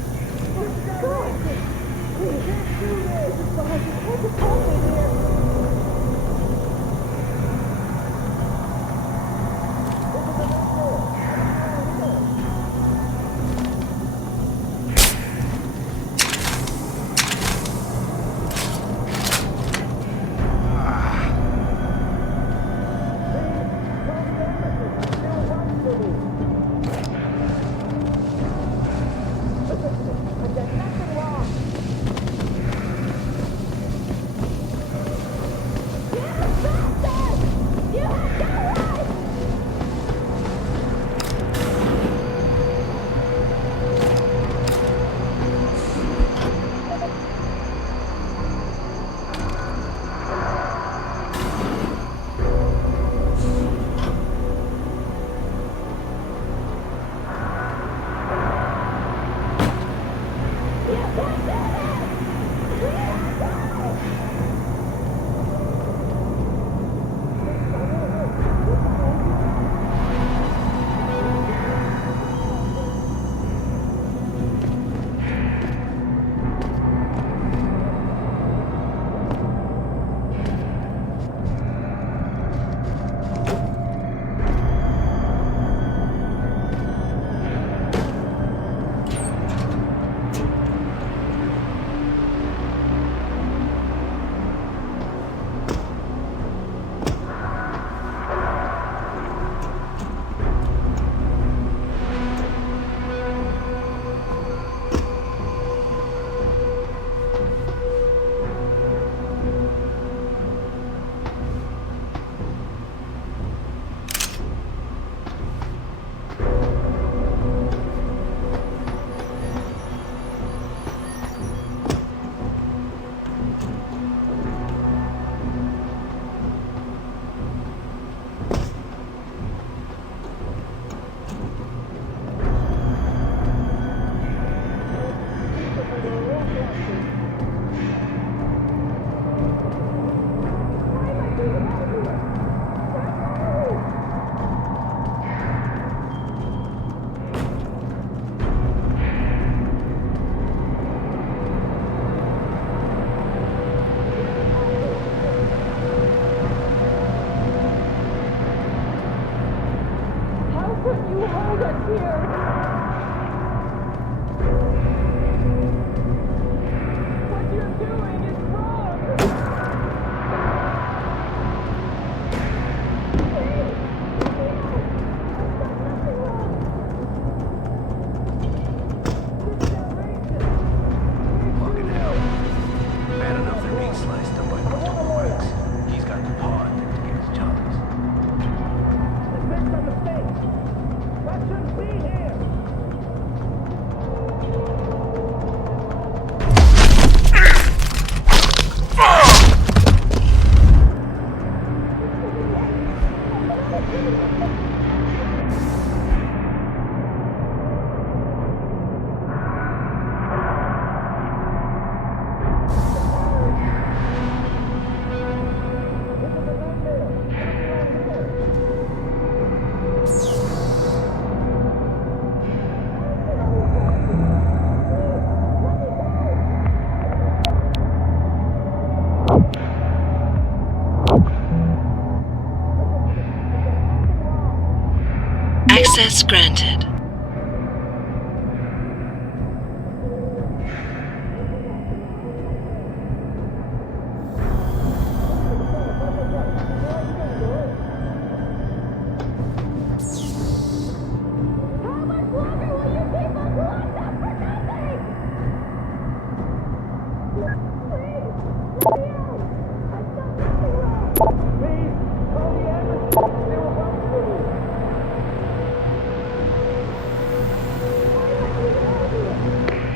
Access granted.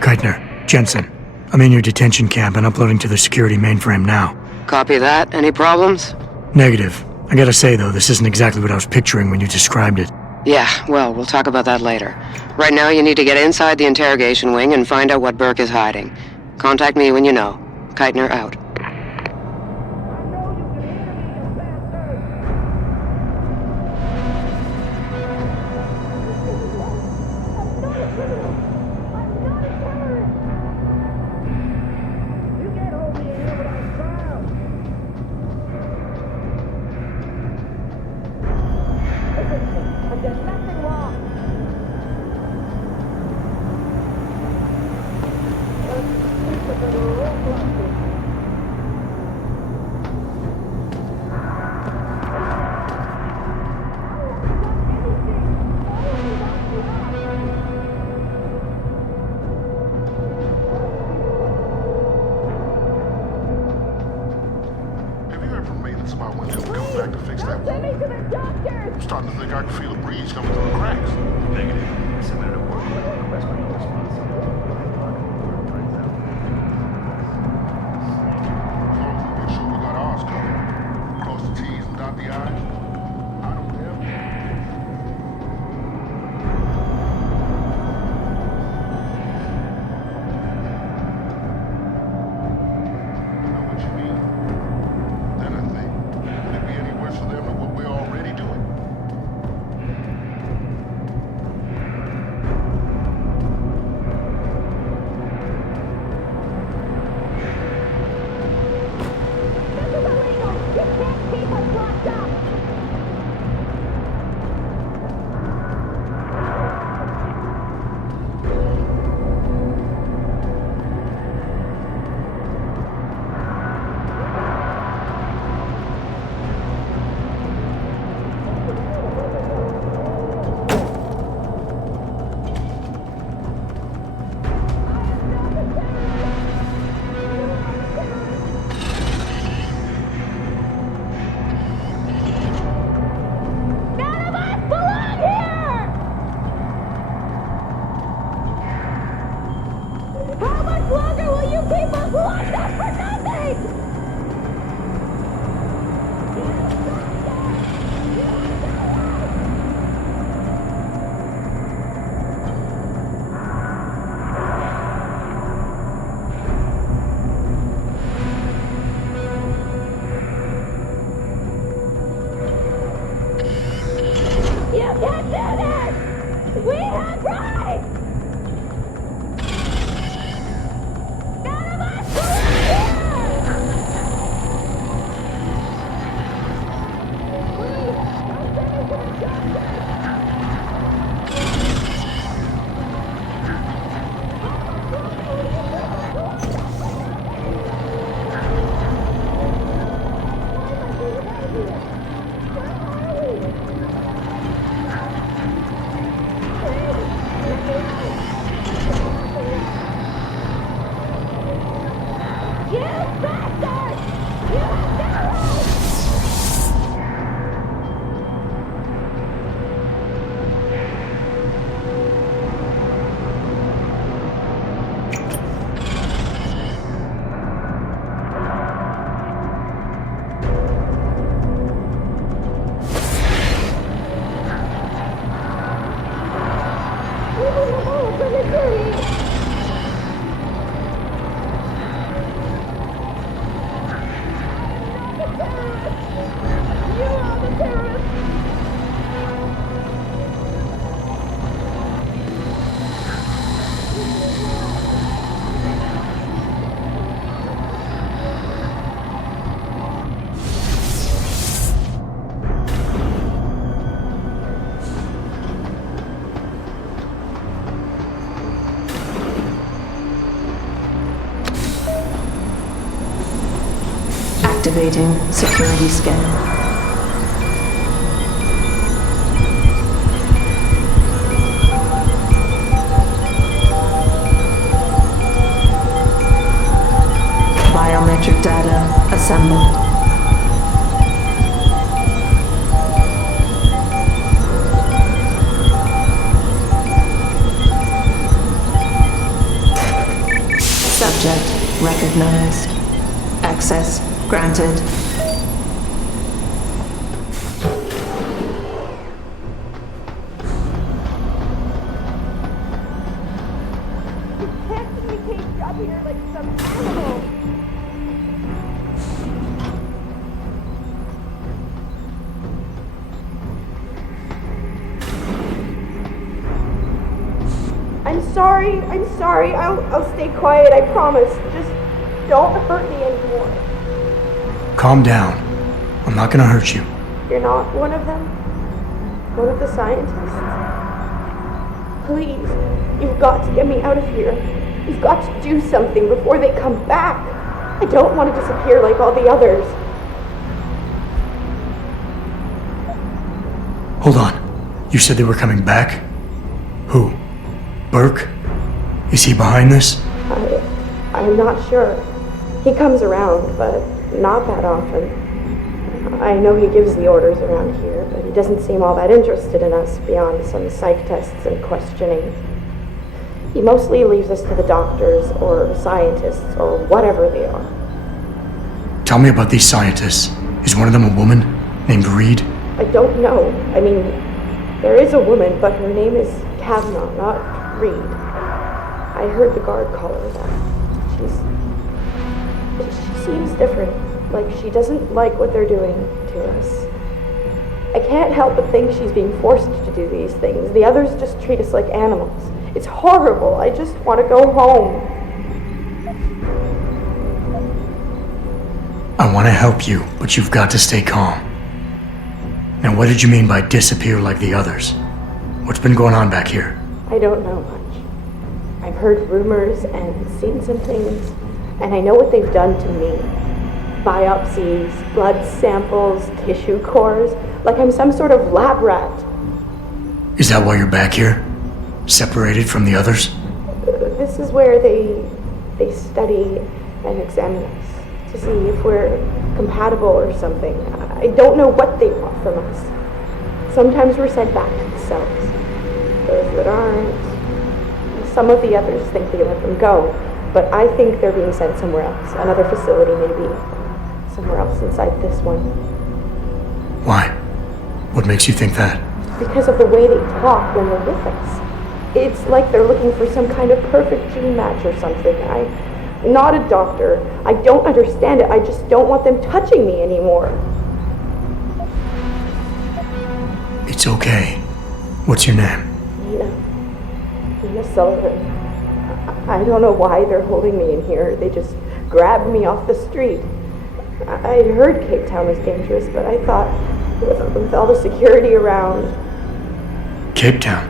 Keitner, Jensen, I'm in your detention camp and uploading to the security mainframe now. Copy that. Any problems? Negative. I gotta say, though, this isn't exactly what I was picturing when you described it. Yeah, well, we'll talk about that later. Right now, you need to get inside the interrogation wing and find out what Burke is hiding. Contact me when you know. Keitner out. I'm starting to think I can feel a breeze coming through the cracks. Negative. I submitted a work order request for no response. As long as we make sure we got ours covered. Cross the T's and dot the I's. I don't care. I know what you mean. Then I think, would it be any worse for them than what we're already doing? Activating security scan. Biometric data assembled. Subject recognized. Access granted. I'm sorry. I'll stay quiet, I promise. Just don't hurt me anymore. Calm down. I'm not gonna hurt you. You're not one of them? One of the scientists? Please, you've got to get me out of here. You've got to do something before they come back. I don't want to disappear like all the others. Hold on. You said they were coming back? Who? Burke? Is he behind this? I'm not sure. He comes around, but not that often. I know he gives the orders around here, but he doesn't seem all that interested in us beyond some psych tests and questioning. He mostly leaves us to the doctors or scientists or whatever they are. Tell me about these scientists. Is one of them a woman named Reed? I don't know. I mean, there is a woman, but her name is Kavanaugh, not Reed. I heard the guard call her that. She seems different. Like she doesn't like what they're doing to us. I can't help but think she's being forced to do these things. The others just treat us like animals. It's horrible. I just want to go home. I want to help you, but you've got to stay calm. Now, what did you mean by disappear like the others? What's been going on back here? I don't know much. I've heard rumors and seen some things, and I know what they've done to me. Biopsies, blood samples, tissue cores, like I'm some sort of lab rat. Is that why you're back here? Separated from the others? This is where they study and examine us to see if we're compatible or something. I don't know what they want from us. Sometimes we're sent back to the cells. Those that aren't. Some of the others think they let them go, but I think they're being sent somewhere else. Another facility maybe. Somewhere else inside this one. Why? What makes you think that? Because of the way they talk when they're with us. It's like they're looking for some kind of perfect gene match or something. I'm not a doctor. I don't understand it. I just don't want them touching me anymore. It's okay. What's your name? Nina Sullivan. I don't know why they're holding me in here. They just grabbed me off the street. I'd heard Cape Town was dangerous, but I thought with all the security around... Cape Town?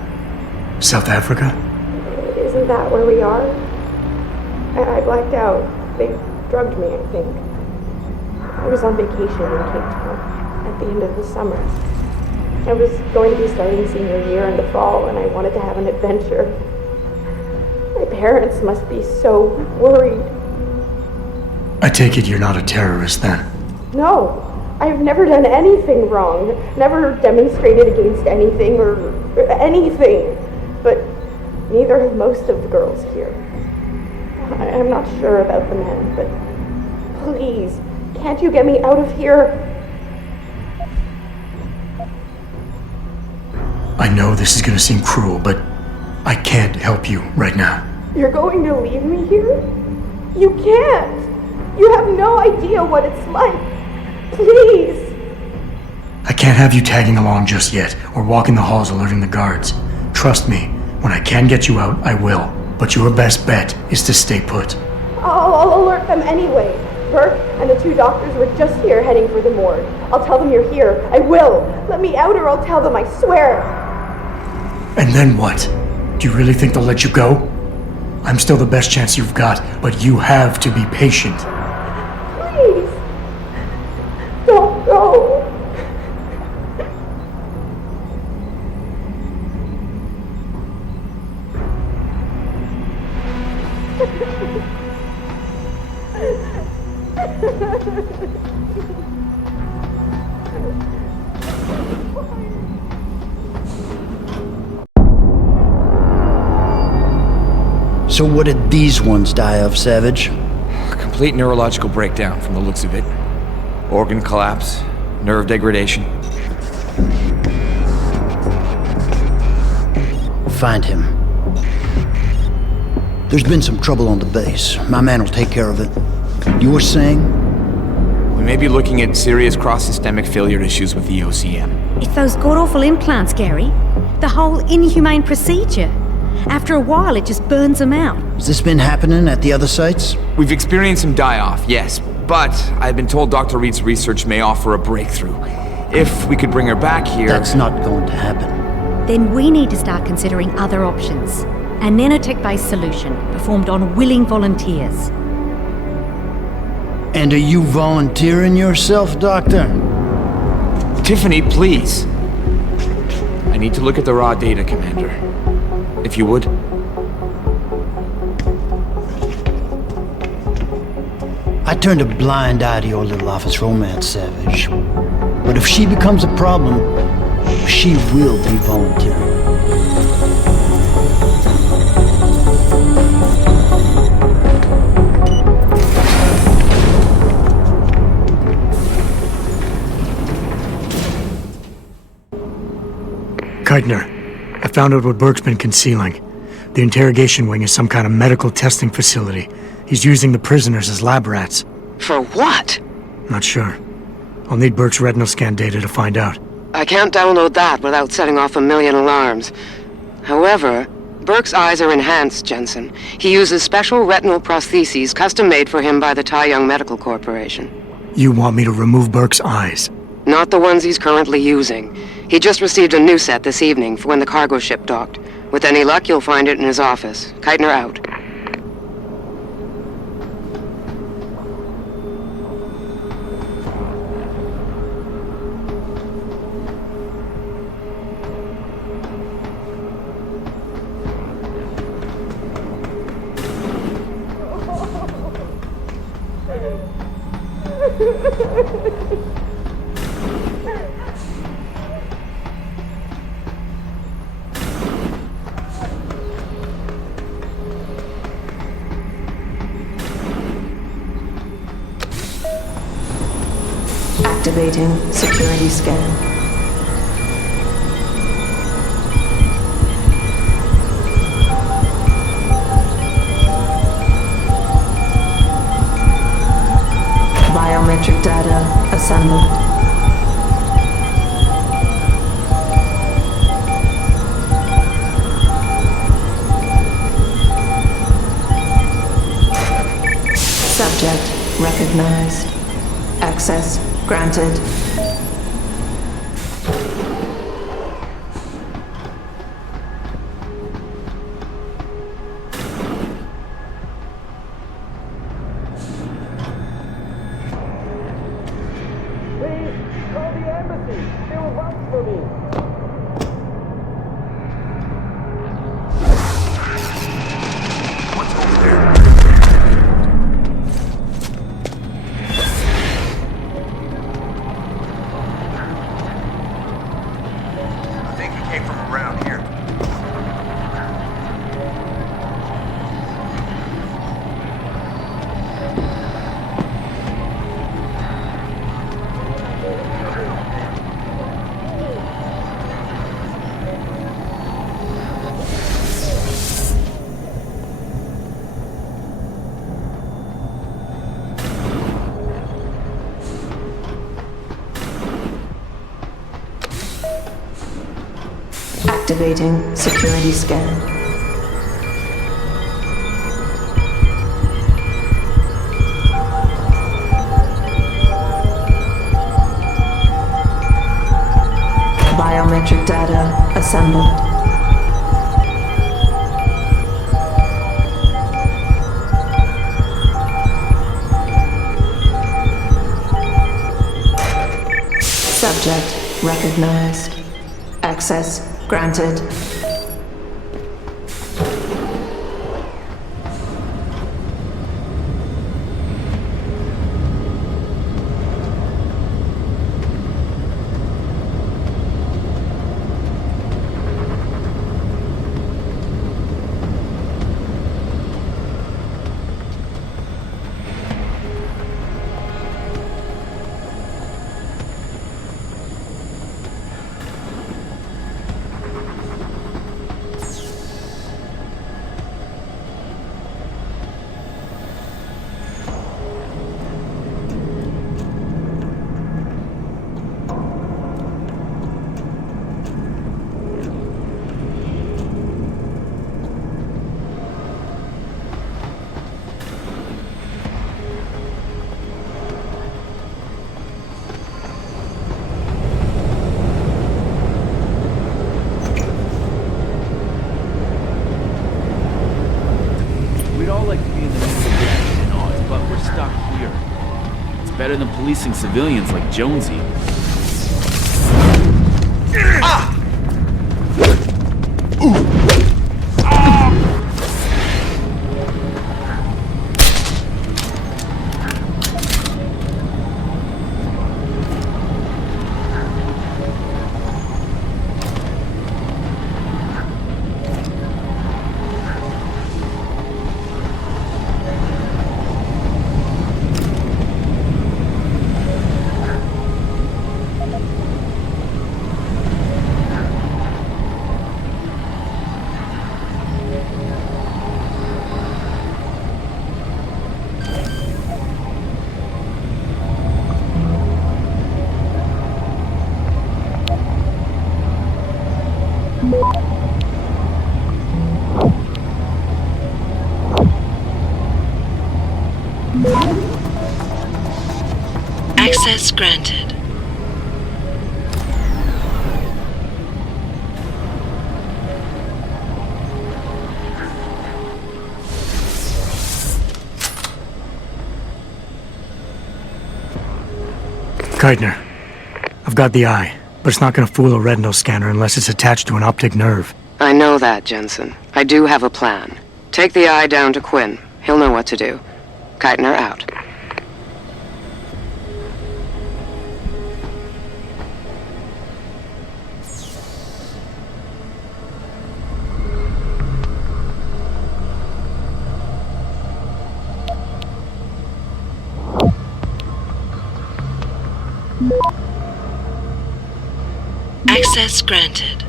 South Africa? Isn't that where we are? I blacked out. They drugged me, I think. I was on vacation in Cape Town at the end of the summer. I was going to be starting senior year in the fall, and I wanted to have an adventure. My parents must be so worried. I take it you're not a terrorist then? No, I've never done anything wrong. Never demonstrated against anything or anything. But neither have most of the girls here. I'm not sure about the men, but please, can't you get me out of here? I know this is gonna seem cruel, but I can't help you right now. You're going to leave me here? You can't! You have no idea what it's like. Please! I can't have you tagging along just yet, or walking the halls alerting the guards. Trust me, when I can get you out, I will. But your best bet is to stay put. I'll alert them anyway. Burke and the 2 doctors were just here heading for the morgue. I'll tell them you're here. I will. Let me out or I'll tell them, I swear. And then what? Do you really think they'll let you go? I'm still the best chance you've got, but you have to be patient. Please. So what did these ones die of, Savage? Complete neurological breakdown from the looks of it. Organ collapse, nerve degradation. Find him. There's been some trouble on the base. My man will take care of it. You were saying? We may be looking at serious cross-systemic failure issues with the OCM. It's those god-awful implants, Gary. The whole inhumane procedure. After a while, it just burns them out. Has this been happening at the other sites? We've experienced some die-off, yes. But I've been told Dr. Reed's research may offer a breakthrough. If we could bring her back here... That's not going to happen. Then we need to start considering other options. A nanotech-based solution performed on willing volunteers. And are you volunteering yourself, Doctor? Tiffany, please. I need to look at the raw data, Commander. If you would. I turned a blind eye to your little office romance, Savage. But if she becomes a problem, she will be volunteering. Keitner, I found out what Burke's been concealing. The interrogation wing is some kind of medical testing facility. He's using the prisoners as lab rats. For what? Not sure. I'll need Burke's retinal scan data to find out. I can't download that without setting off a million alarms. However, Burke's eyes are enhanced, Jensen. He uses special retinal prostheses custom-made for him by the Tai Young Medical Corporation. You want me to remove Burke's eyes? Not the ones he's currently using. He just received a new set this evening for when the cargo ship docked. With any luck, you'll find it in his office. Keitner out. Activating security scan. Biometric data assembled. Subject recognized. Access granted. Activating security scan. Biometric data assembled. Subject recognized. Access granted. policing civilians like Jonesy. Access granted. Keitner, I've got the eye, but it's not gonna fool a retinal scanner unless it's attached to an optic nerve. I know that, Jensen. I do have a plan. Take the eye down to Quinn. He'll know what to do. Keitner out. Access granted.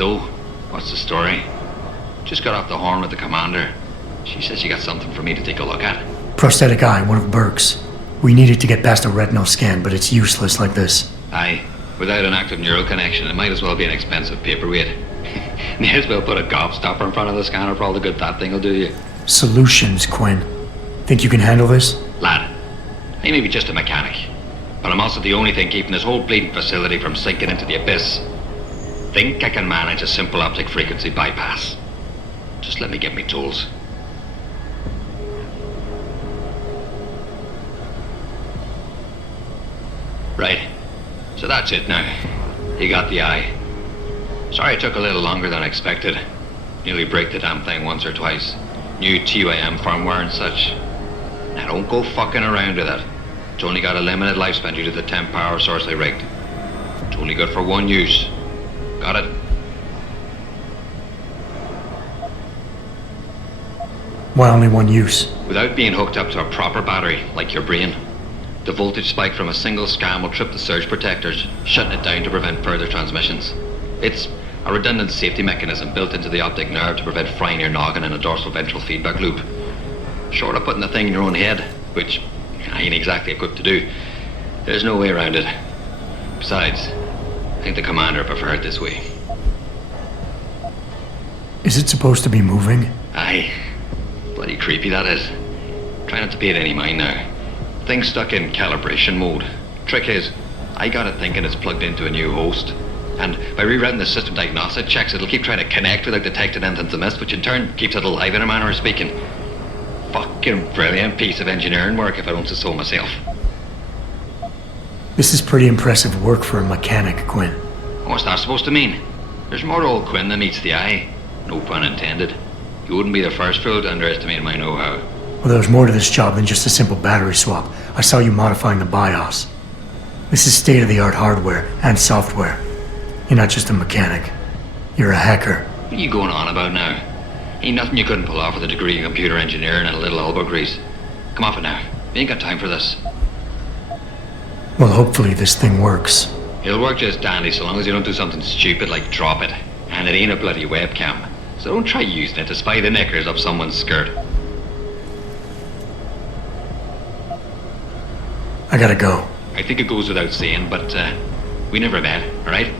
So, what's the story? Just got off the horn with the commander. She says she got something for me to take a look at. Prosthetic eye, one of Burke's. We needed to get past a retinal scan, but it's useless like this. Aye. Without an active neural connection, it might as well be an expensive paperweight. May as well put a gobstopper in front of the scanner for all the good that thing will do you. Solutions, Quinn. Think you can handle this? Lad, I may be just a mechanic, but I'm also the only thing keeping this whole bleeding facility from sinking into the abyss. think I can manage a simple optic frequency bypass. Just let me get me tools. Right. So that's it now. He got the eye. Sorry it took a little longer than I expected. Nearly break the damn thing once or twice. New TYM firmware and such. Now don't go fucking around with it. It's only got a limited lifespan due to the temp power source I rigged. It's only good for one use. Got it? Why only one use? Without being hooked up to a proper battery, like your brain. The voltage spike from a single scan will trip the surge protectors, shutting it down to prevent further transmissions. It's a redundant safety mechanism built into the optic nerve to prevent frying your noggin in a dorsal ventral feedback loop. Short of putting the thing in your own head, which I ain't exactly equipped to do, there's no way around it. Besides, I think the commander preferred it this way. Is it supposed to be moving? Aye. Bloody creepy that is. Try not to pay it any mind now. Thing's stuck in calibration mode. Trick is, I got it thinking it's plugged into a new host. And by rerouting the system diagnostic checks, it'll keep trying to connect without detecting anything's amiss, which in turn keeps it alive in a manner of speaking. Fucking brilliant piece of engineering work, if I don't say so myself. This is pretty impressive work for a mechanic, Quinn. What's that supposed to mean? There's more to old Quinn than meets the eye. No pun intended. You wouldn't be the first fool to underestimate my know-how. Well, there's more to this job than just a simple battery swap. I saw you modifying the BIOS. This is state-of-the-art hardware and software. You're not just a mechanic. You're a hacker. What are you going on about now? Ain't nothing you couldn't pull off with a degree in computer engineering and a little elbow grease. Come off it now. We ain't got time for this. Well, hopefully this thing works. It'll work just dandy so long as you don't do something stupid like drop it. And it ain't a bloody webcam. So don't try using it to spy the knickers up someone's skirt. I gotta go. I think it goes without saying, but we never met, alright?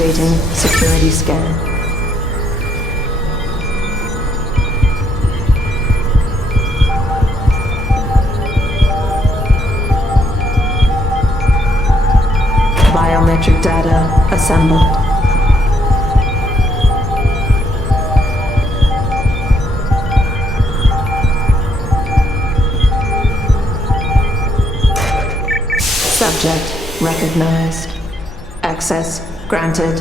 Activating security scan. Biometric data assembled. Subject recognized. Access granted.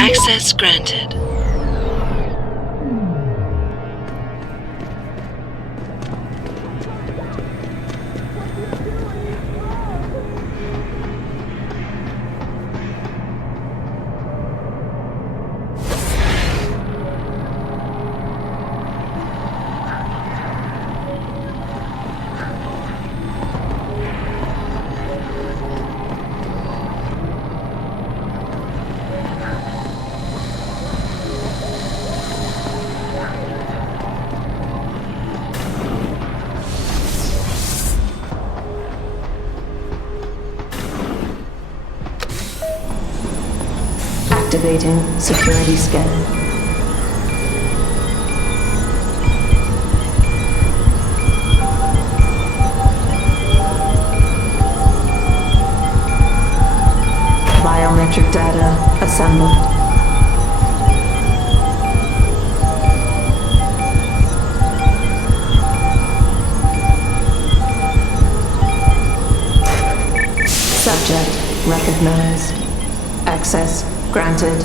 Access granted. Activating security scan. Biometric data assembled. Subject recognized. Access granted.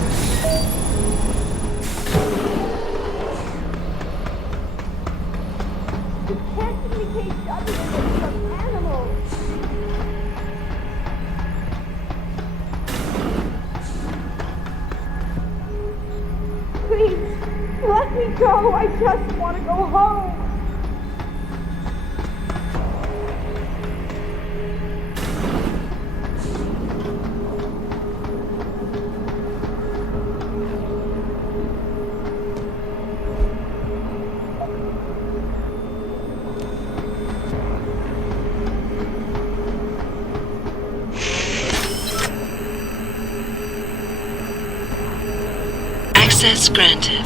Please, let me go. I just want to go home. Access granted.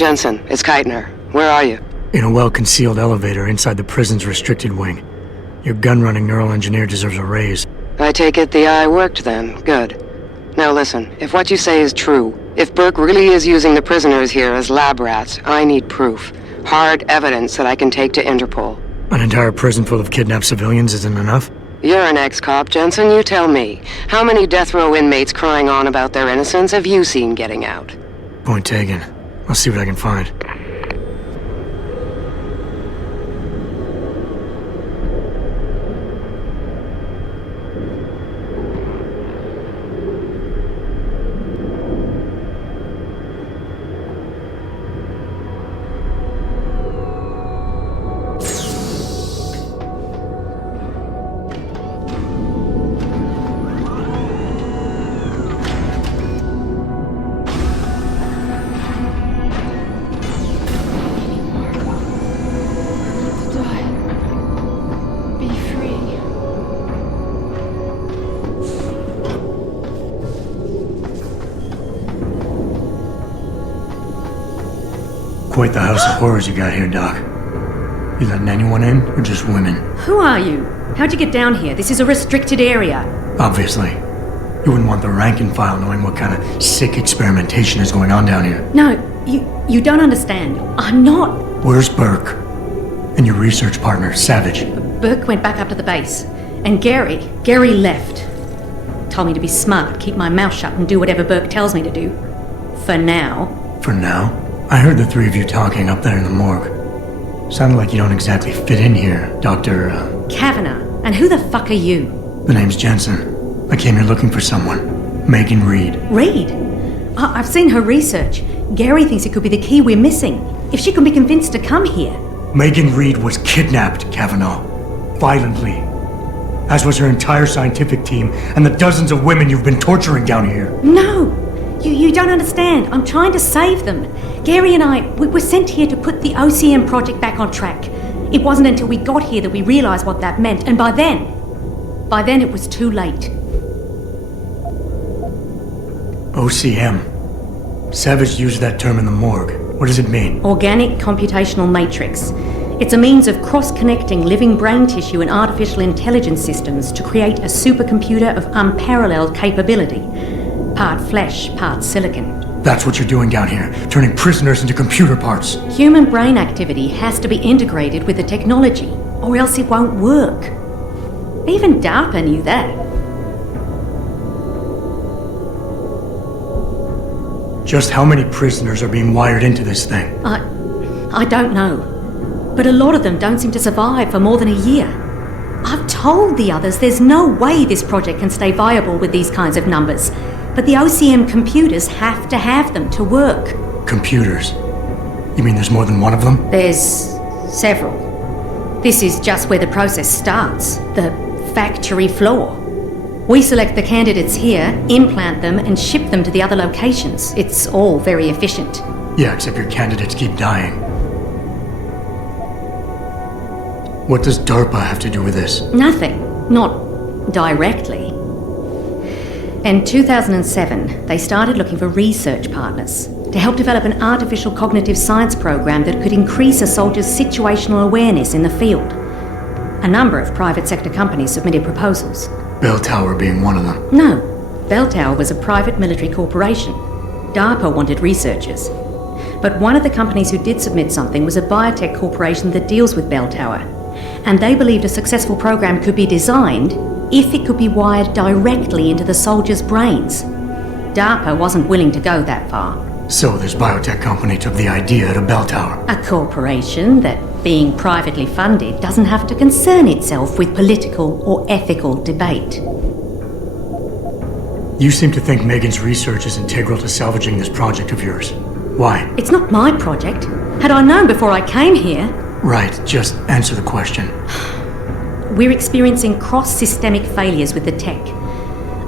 Jensen, it's Keitner. Where are you? In a well-concealed elevator inside the prison's restricted wing. Your gun-running neural engineer deserves a raise. I take it the eye worked then. Good. Now listen, if what you say is true, if Burke really is using the prisoners here as lab rats, I need proof. Hard evidence that I can take to Interpol. An entire prison full of kidnapped civilians isn't enough? You're an ex-cop, Jensen, you tell me. How many death row inmates crying on about their innocence have you seen getting out? Point taken. I'll see what I can find. Quite the house of horrors you got here, Doc. You letting anyone in, or just women? Who are you? How'd you get down here? This is a restricted area. Obviously. You wouldn't want the rank and file knowing what kind of sick experimentation is going on down here. No, you don't understand. I'm not. Where's Burke? And your research partner, Savage? Burke went back up to the base. And Gary left. Told me to be smart, keep my mouth shut, and do whatever Burke tells me to do. For now. For now? I heard the three of you talking up there in the morgue. Sounded like you don't exactly fit in here, Dr. Kavanagh. And who the fuck are you? The name's Jensen. I came here looking for someone. Megan Reed. Reed? I've seen her research. Gary thinks it could be the key we're missing. If she can be convinced to come here. Megan Reed was kidnapped, Kavanagh. Violently. As was her entire scientific team and the dozens of women you've been torturing down here. No! You don't understand. I'm trying to save them. Gary and I, we were sent here to put the OCM project back on track. It wasn't until we got here that we realized what that meant, and by then it was too late. OCM. Savage used that term in the morgue. What does it mean? Organic computational matrix. It's a means of cross-connecting living brain tissue and artificial intelligence systems to create a supercomputer of unparalleled capability. Part flesh, part silicon. That's what you're doing down here, turning prisoners into computer parts. Human brain activity has to be integrated with the technology, or else it won't work. Even DARPA knew that. Just how many prisoners are being wired into this thing? I don't know. But a lot of them don't seem to survive for more than a year. I've told the others there's no way this project can stay viable with these kinds of numbers. But the OCM computers have to have them to work. Computers? You mean there's more than one of them? There's several. This is just where the process starts, the factory floor. We select the candidates here, implant them, and ship them to the other locations. It's all very efficient. Yeah, except your candidates keep dying. What does DARPA have to do with this? Nothing. Not directly. In 2007, they started looking for research partners to help develop an artificial cognitive science program that could increase a soldier's situational awareness in the field. A number of private sector companies submitted proposals. Belltower being one of them. No. Belltower was a private military corporation. DARPA wanted researchers. But one of the companies who did submit something was a biotech corporation that deals with Belltower. And they believed a successful program could be designed if it could be wired directly into the soldiers' brains. DARPA wasn't willing to go that far. So this biotech company took the idea to Belltower. A corporation that, being privately funded, doesn't have to concern itself with political or ethical debate. You seem to think Megan's research is integral to salvaging this project of yours. Why? It's not my project. Had I known before I came here... Right, just answer the question. We're experiencing cross-systemic failures with the tech.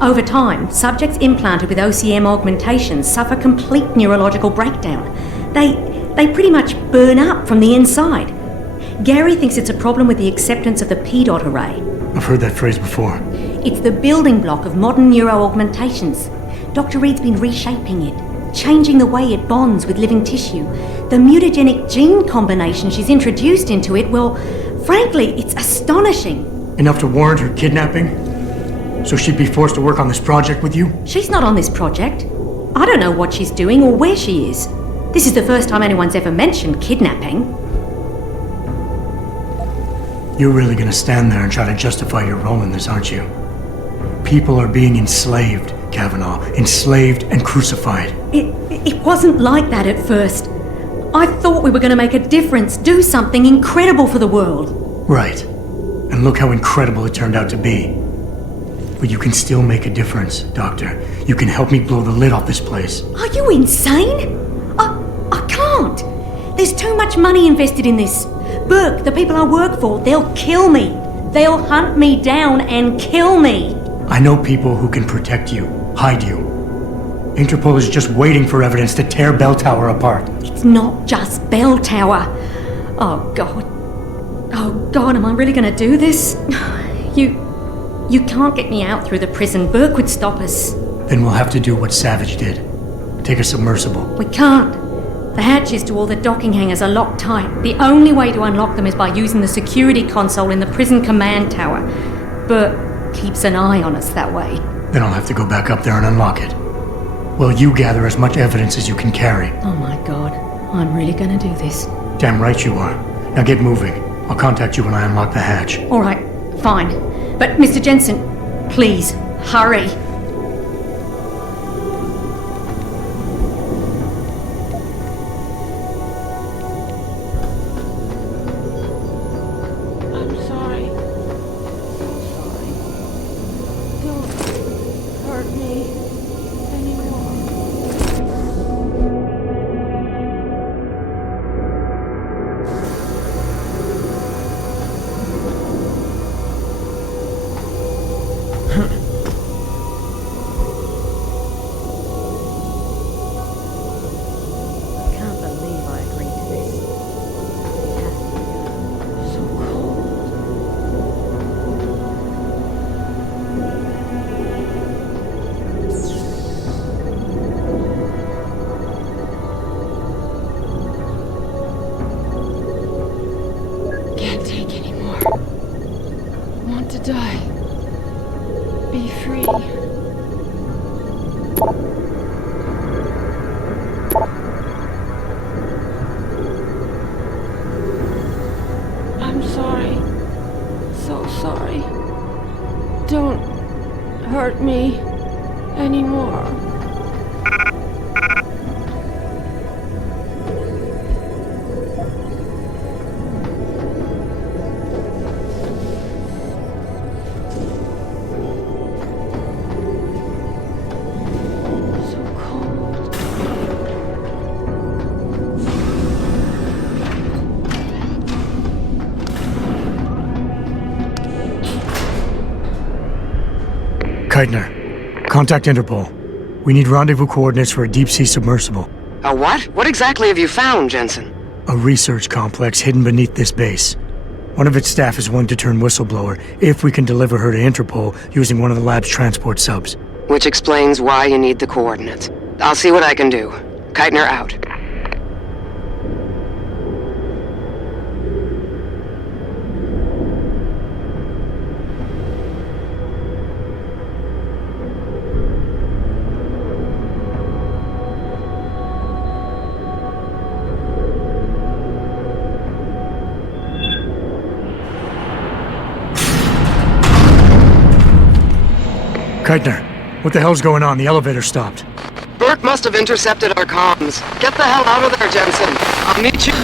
Over time, subjects implanted with OCM augmentations suffer complete neurological breakdown. They pretty much burn up from the inside. Gary thinks it's a problem with the acceptance of the P-dot array. I've heard that phrase before. It's the building block of modern neuro-augmentations. Dr. Reed's been reshaping it. changing the way it bonds with living tissue. The mutagenic gene combination she's introduced into it, well, frankly, it's astonishing. Enough to warrant her kidnapping? So she'd be forced to work on this project with you? She's not on this project. I don't know what she's doing or where she is. This is the first time anyone's ever mentioned kidnapping. You're really gonna stand there and try to justify your role in this, aren't you? People are being enslaved, Kavanaugh. Enslaved and crucified. It wasn't like that at first. I thought we were gonna make a difference, do something incredible for the world. Right. And look how incredible it turned out to be. But you can still make a difference, Doctor. You can help me blow the lid off this place. Are you insane? I can't. There's too much money invested in this. Burke, the people I work for, they'll kill me. They'll hunt me down and kill me. I know people who can protect you, hide you. Interpol is just waiting for evidence to tear Belltower apart. It's not just Belltower. Oh, God. Oh, God, am I really gonna do this? You can't get me out through the prison. Burke would stop us. Then we'll have to do what Savage did. Take a submersible. We can't. The hatches to all the docking hangars are locked tight. The only way to unlock them is by using the security console in the prison command tower. Burke keeps an eye on us that way. Then I'll have to go back up there and unlock it. Well, you gather as much evidence as you can carry. Oh my God. I'm really gonna do this. Damn right you are. Now get moving. I'll contact you when I unlock the hatch. All right, fine. But Mr. Jensen, please, hurry. I'm sorry. So sorry. Don't hurt me anymore. Can't take anymore. Want to die. Be free. I'm sorry. So sorry. Don't hurt me anymore. Keitner, contact Interpol. We need rendezvous coordinates for a deep-sea submersible. A what? What exactly have you found, Jensen? A research complex hidden beneath this base. One of its staff is willing to turn whistleblower if we can deliver her to Interpol using one of the lab's transport subs. Which explains why you need the coordinates. I'll see what I can do. Keitner out. Keitner, what the hell's going on? The elevator stopped. Burke must have intercepted our comms. Get the hell out of there, Jensen. I'll meet you.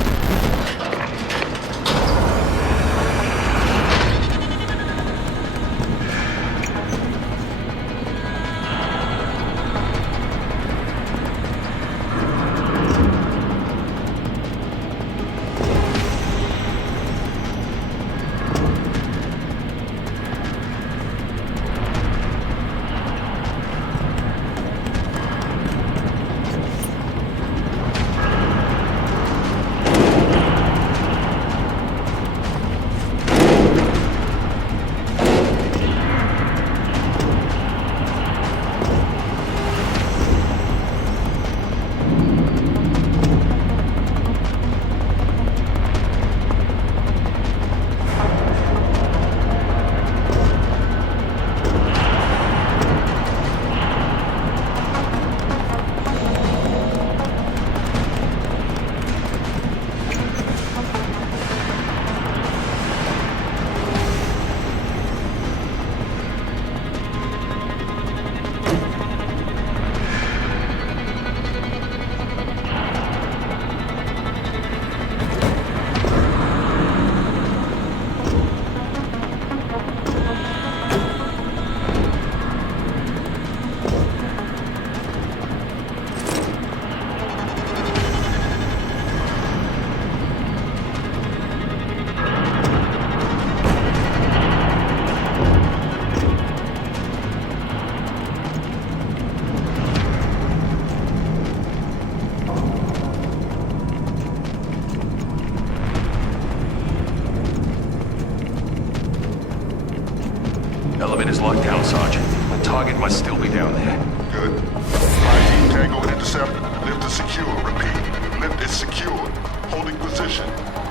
know, Sergeant. The target must still be down there. Good. 5 Tango and Intercept. Lift is secure. Repeat. Lift is secure. Holding position.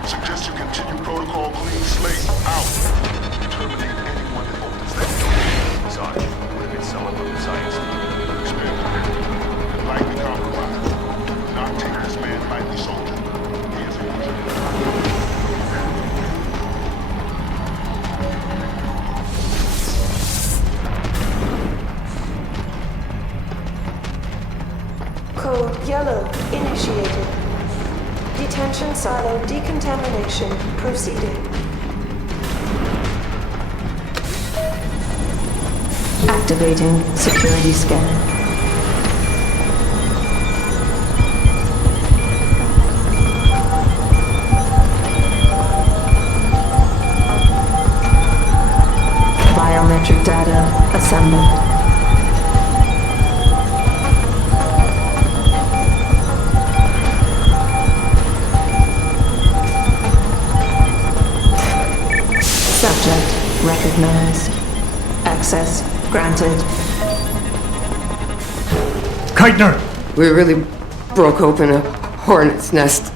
Suggest you continue protocol clean slate. Out. Terminate anyone that opens that door. Sergeant, what if it's someone from the science team? Expect it. Lightly compromised. Do not take this man lightly, soldier. He is a user. Code Yellow initiated. Detention silo decontamination proceeding. Activating security scan. Biometric data assembled. Subject recognized. Access granted. Keitner! We really broke open a hornet's nest,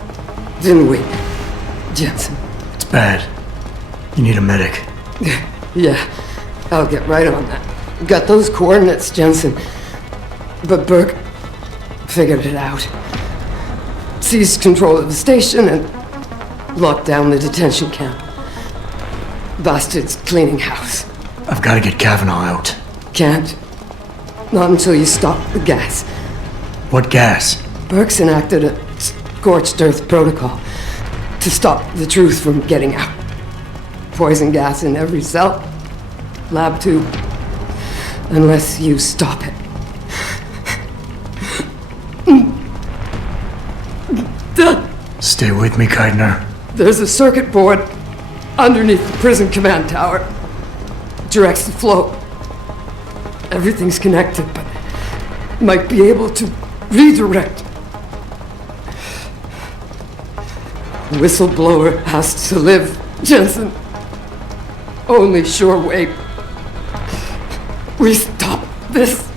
didn't we, Jensen? It's bad. You need a medic. Yeah, I'll get right on that. Got those coordinates, Jensen. But Burke figured it out. Seized control of the station and locked down the detention camp. Bastards cleaning house. I've got to get Kavanaugh out. Can't. Not until you stop the gas. What gas? Burke's enacted a scorched earth protocol to stop the truth from getting out. Poison gas in every cell. Lab tube. Unless you stop it. Stay with me, Keitner. There's a circuit board underneath the prison command tower. Directs the flow. Everything's connected, but might be able to redirect. Whistleblower has to live, Jensen. Only sure way we stop this.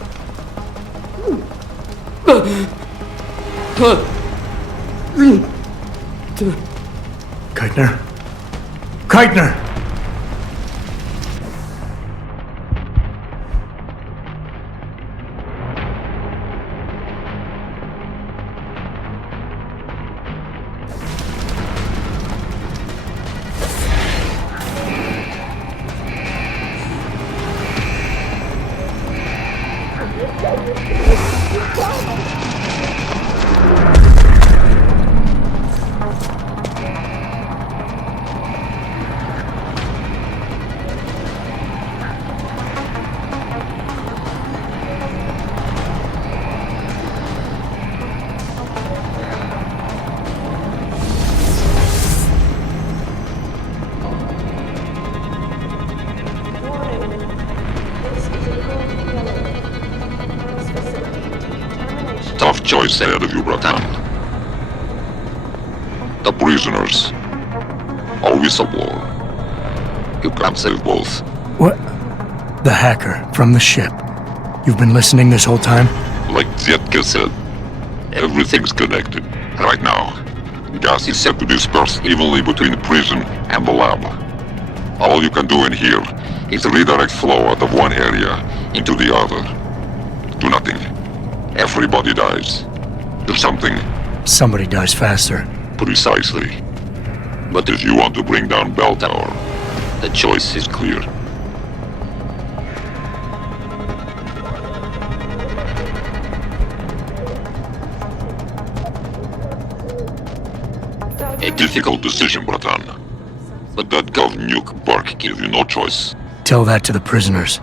Keitner? Keitner! Tough choice ahead of you, Bratan. The prisoners. Or whistleblower. You can't save both. What? The hacker from the ship. You've been listening this whole time? Like Zetka said, everything's connected. Right now, gas is set to disperse evenly between the prison and the lab. All you can do in here is redirect flow out of one area into the other. Do nothing. Everybody dies. Do something. Somebody dies faster. Precisely. But if you want to bring down Belltower, the choice is clear. A difficult decision, Bratan. But that gov nuke Burke gave you no choice. Tell that to the prisoners.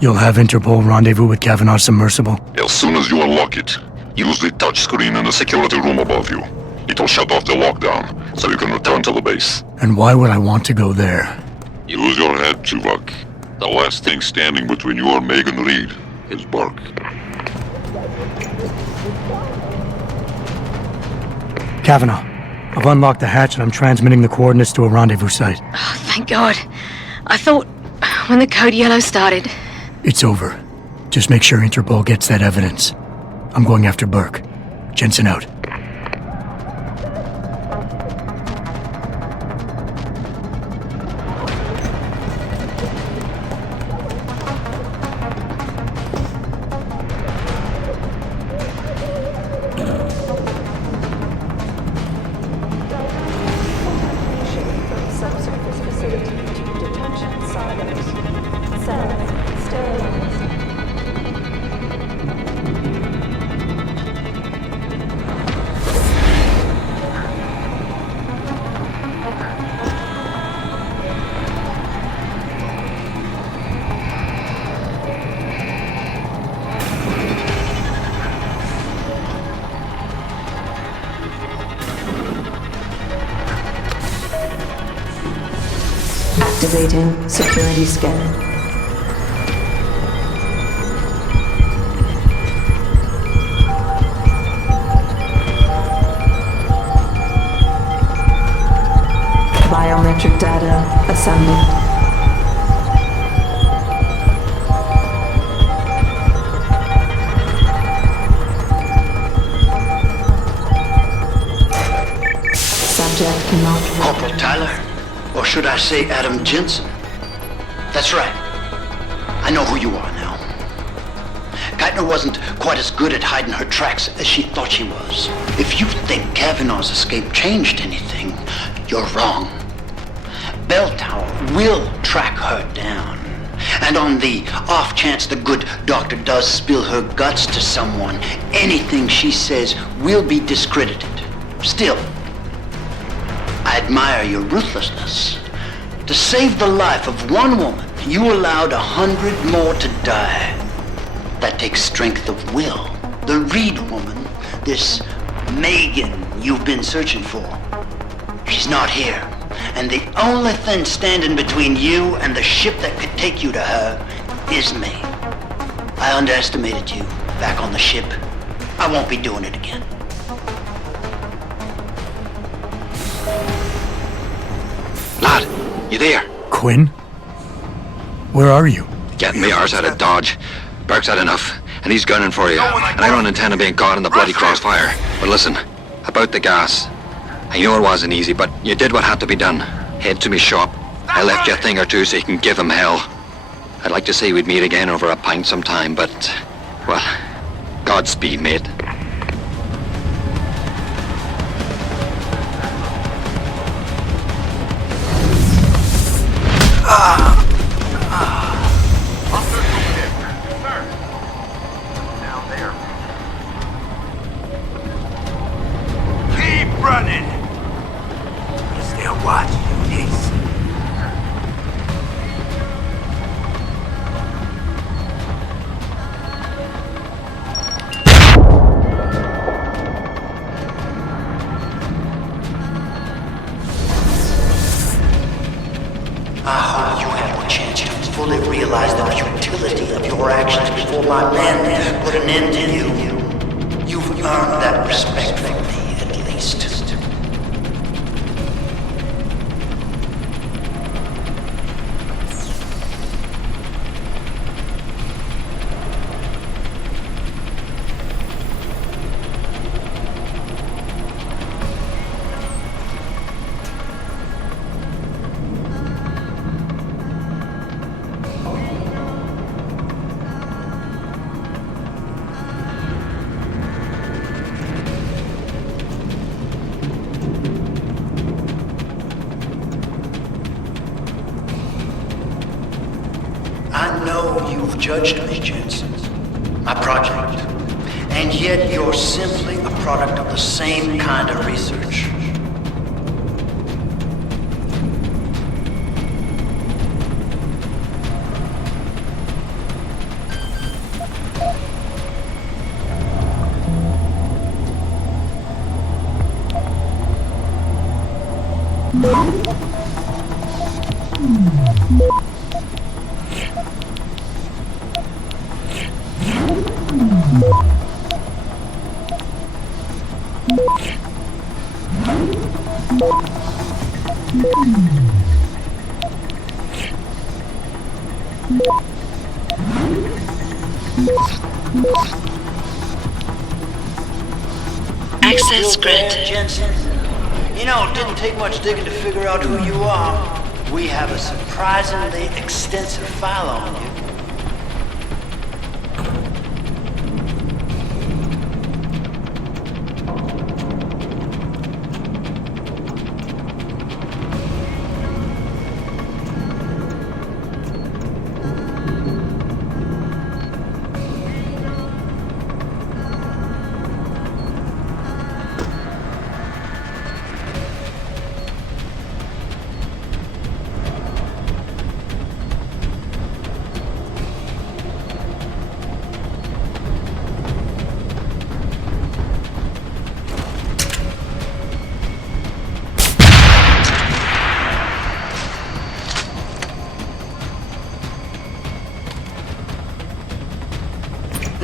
You'll have Interpol rendezvous with Kavanaugh's submersible? As soon as you unlock it, use the touchscreen in the security room above you. It'll shut off the lockdown, so you can return to the base. And why would I want to go there? Use your head, Chuvak. The last thing standing between you and Megan Reed is Burke. Kavanaugh, I've unlocked the hatch and I'm transmitting the coordinates to a rendezvous site. Oh, thank God. I thought when the code yellow started, It's over. Just make sure Interpol gets that evidence. I'm going after Burke. Jensen out. From subsurface facility to detention silos. Cells sterilized. Activating security scan. Biometric data assembled. Subject not. Corporal Tyler? Or should I say Adam Jensen? That's right. I know who you are now. Keitner wasn't quite as good at hiding her tracks as she thought she was. If you think Kavanaugh's escape changed anything, you're wrong. Belltower will track her down. And on the off chance the good doctor does spill her guts to someone, anything she says will be discredited. Still, I admire your ruthlessness. To save the life of one woman, you allowed 100 more to die. That takes strength of will. The Reed woman, this Megan you've been searching for, she's not here. And the only thing standing between you and the ship that could take you to her is me. I underestimated you back on the ship. I won't be doing it again. Lad, you there? Quinn? Where are you? Getting me arse out of Dodge. Burke's had enough, and he's gunning for you. And I don't intend on being caught in the bloody crossfire. But listen, about the gas. I know it wasn't easy, but you did what had to be done. Head to me shop. I left you a thing or two so you can give him hell. I'd like to say we'd meet again over a pint sometime, but, well, Godspeed, mate. Keep running! They're watching this. I hope you had the chance to fully realize the futility of your actions before my men put an end to you. You've earned that respect from me, at least. I know you've judged me, Jensen, my project, and yet you're simply a product of the same kind of research. Access Feel bad, granted. Jensen? You know, it didn't take much digging to figure out who you are. We have a surprisingly extensive file on you.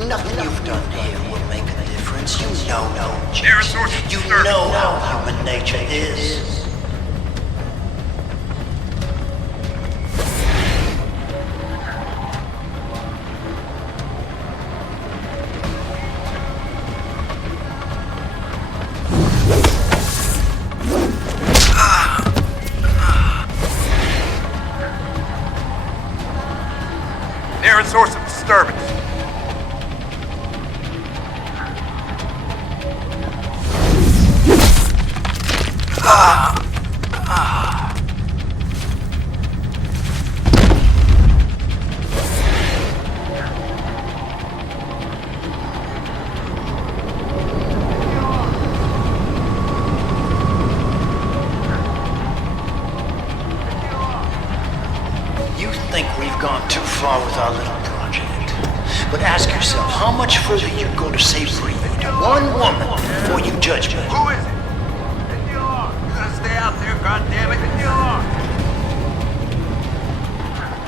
Nothing you've done here will make a difference. You know, Jensen. You know how human nature is. Nearest source of disturbance. You think we've gone too far with our little project. But ask yourself, how much further you'd go to save one woman before you judge me? Who is it? Hit the alarm. You gotta stay out there, goddammit. Hit the alarm.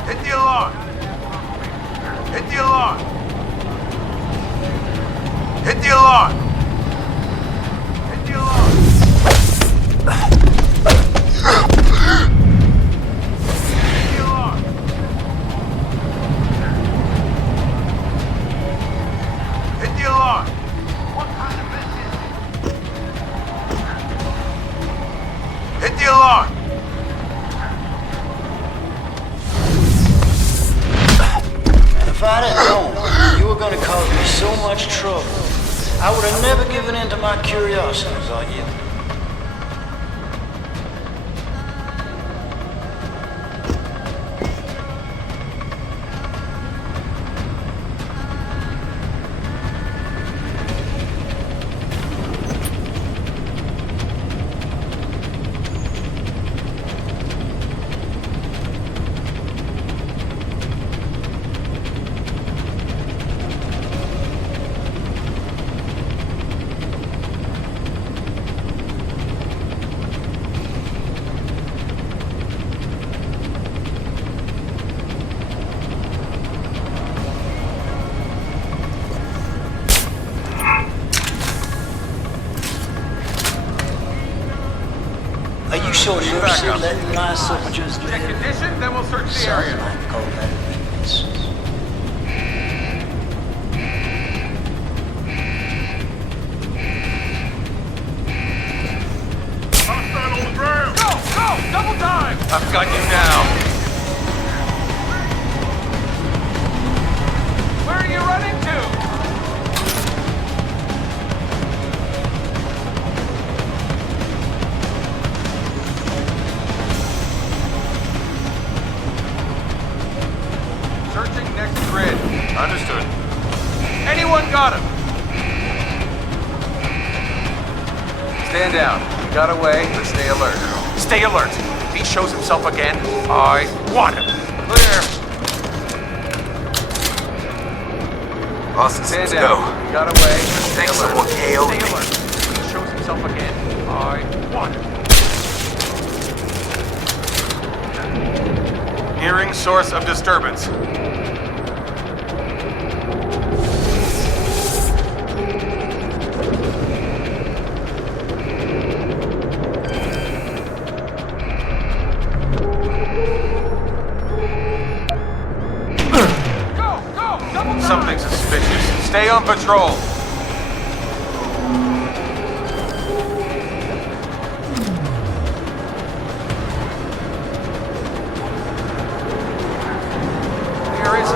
Hit the alarm. Hit the alarm. Hit the alarm. Hit the alarm. Hit the alarm. What kind of business? Hit the alarm. If I'd have known you were going to cause me so much trouble, I would have never given in to my curiosities on you. Are you so nervous of letting my soldiers live? Check condition, then we'll search the area. Some might call that weakness. Hostile on the ground. Go, go, double time. I've got you now. Where are you running to? Searching next grid. Understood. Anyone got him? Stand down. We got away. Let's stay alert. Stay alert. If he shows himself again, I want him. Clear. Austin, Stand let's down. go. We got away. Stay alert. Someone hailed Stay me. alert. If he shows himself again, I want him. Hearing source of disturbance. something suspicious. Stay on patrol. Where is he?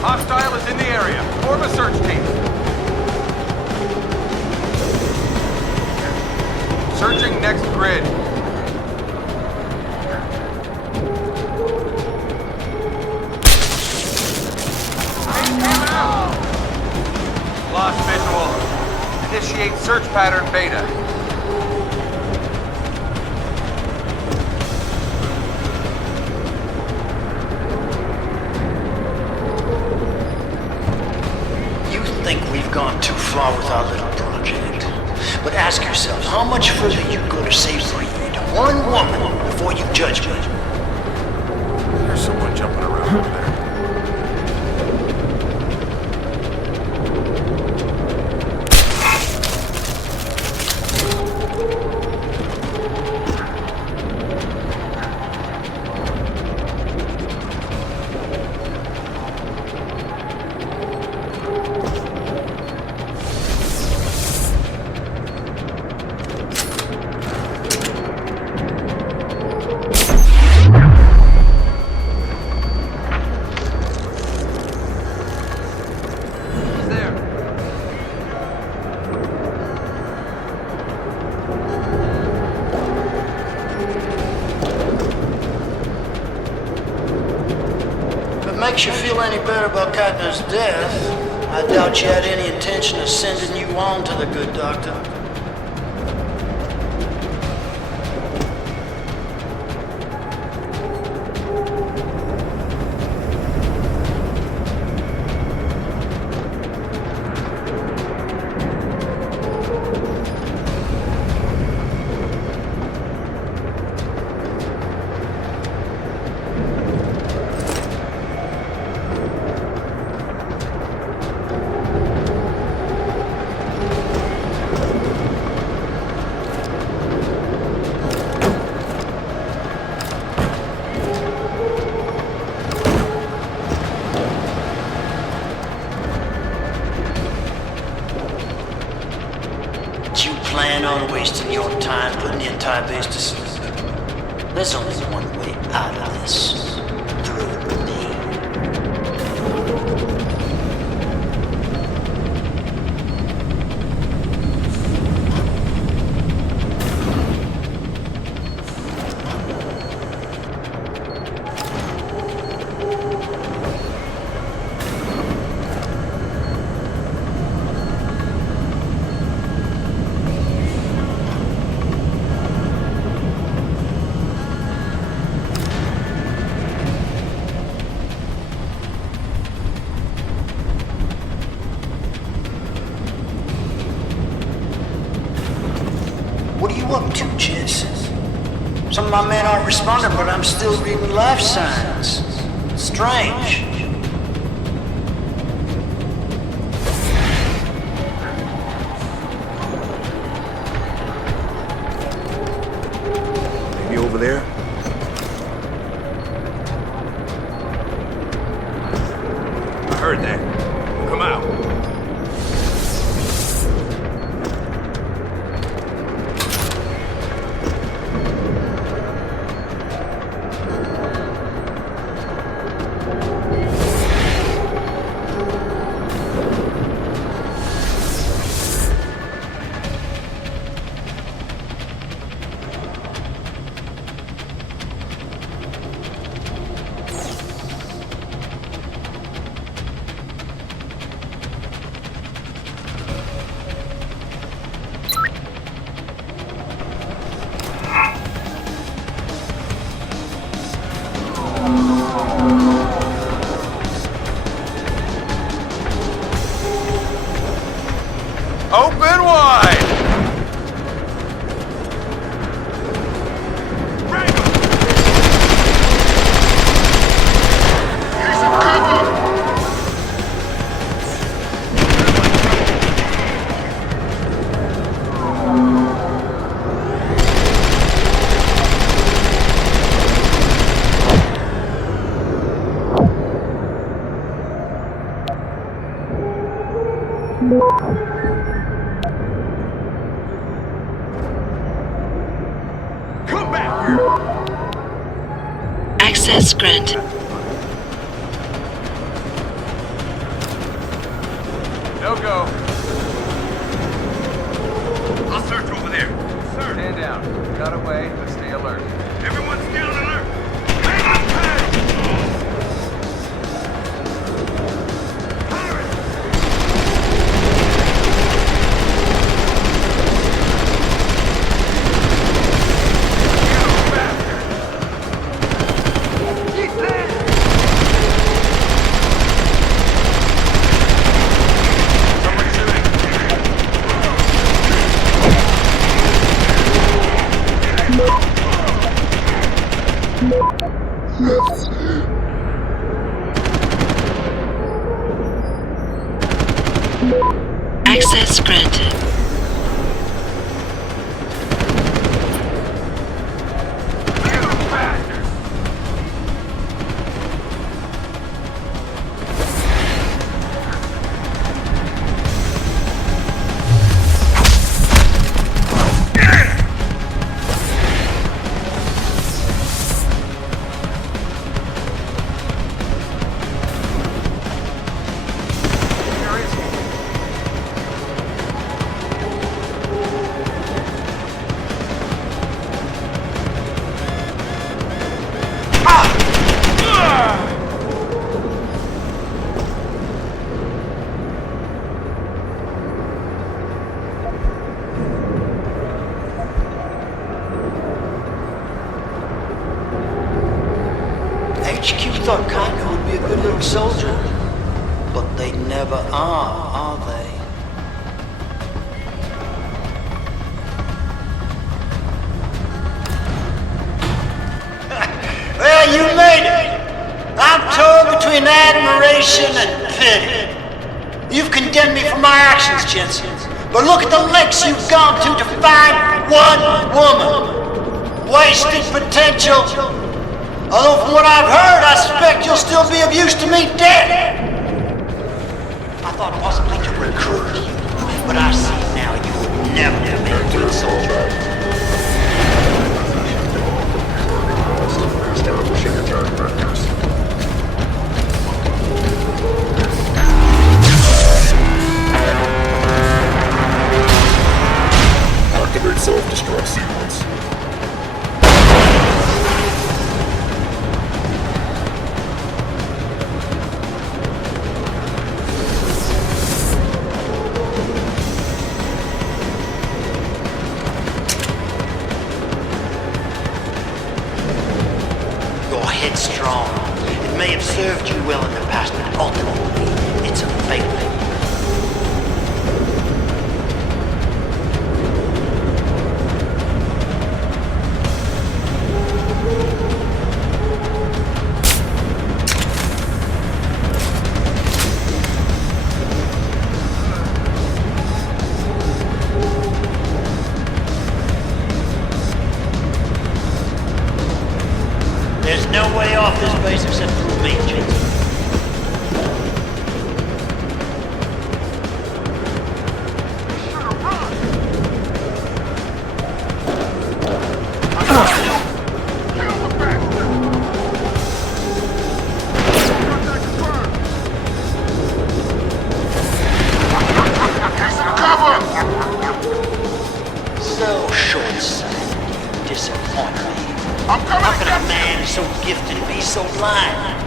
Hostile is in the area. Form a search team. Searching next grid. Lost visual. Initiate search pattern beta. You think we've gone too far with our little project. But ask yourself, how much further you go to save one woman before you judge me? There's someone jumping around over there. Makes you feel any better about Keitner's death, I doubt you had any intention of sending you on to the good doctor. Plan on wasting your time putting the entire base to sleep. There's only one way out of this. Through me. What are you up to, Jensen? Some of my men aren't responding, but I'm still reading life signs. Strange. Maybe over there? I heard that. Come out. Access granted. No go. I'll search over there. Sir. Stand down. Got away, but stay alert. Everyone stay on alert. Access granted. HQ thought Keitner would be a good little soldier, but they never are they? Well, you made it! I'm torn between admiration and pity. You've condemned me for my actions, Jensen, but look at the lengths you've gone to find one woman. Wasted potential. Although from what I've heard, I suspect you'll still be of use to me dead. I thought possibly to recruit you, but I see now you would never be a good soldier. Establishing attack vectors. Activate self-destruct sequence. Headstrong. It may have served you well in the past, but ultimately, it's a failing. There's no way off this base except through me, Jensen. So short-sighted, you disappoint me. How can a man so gifted be so blind?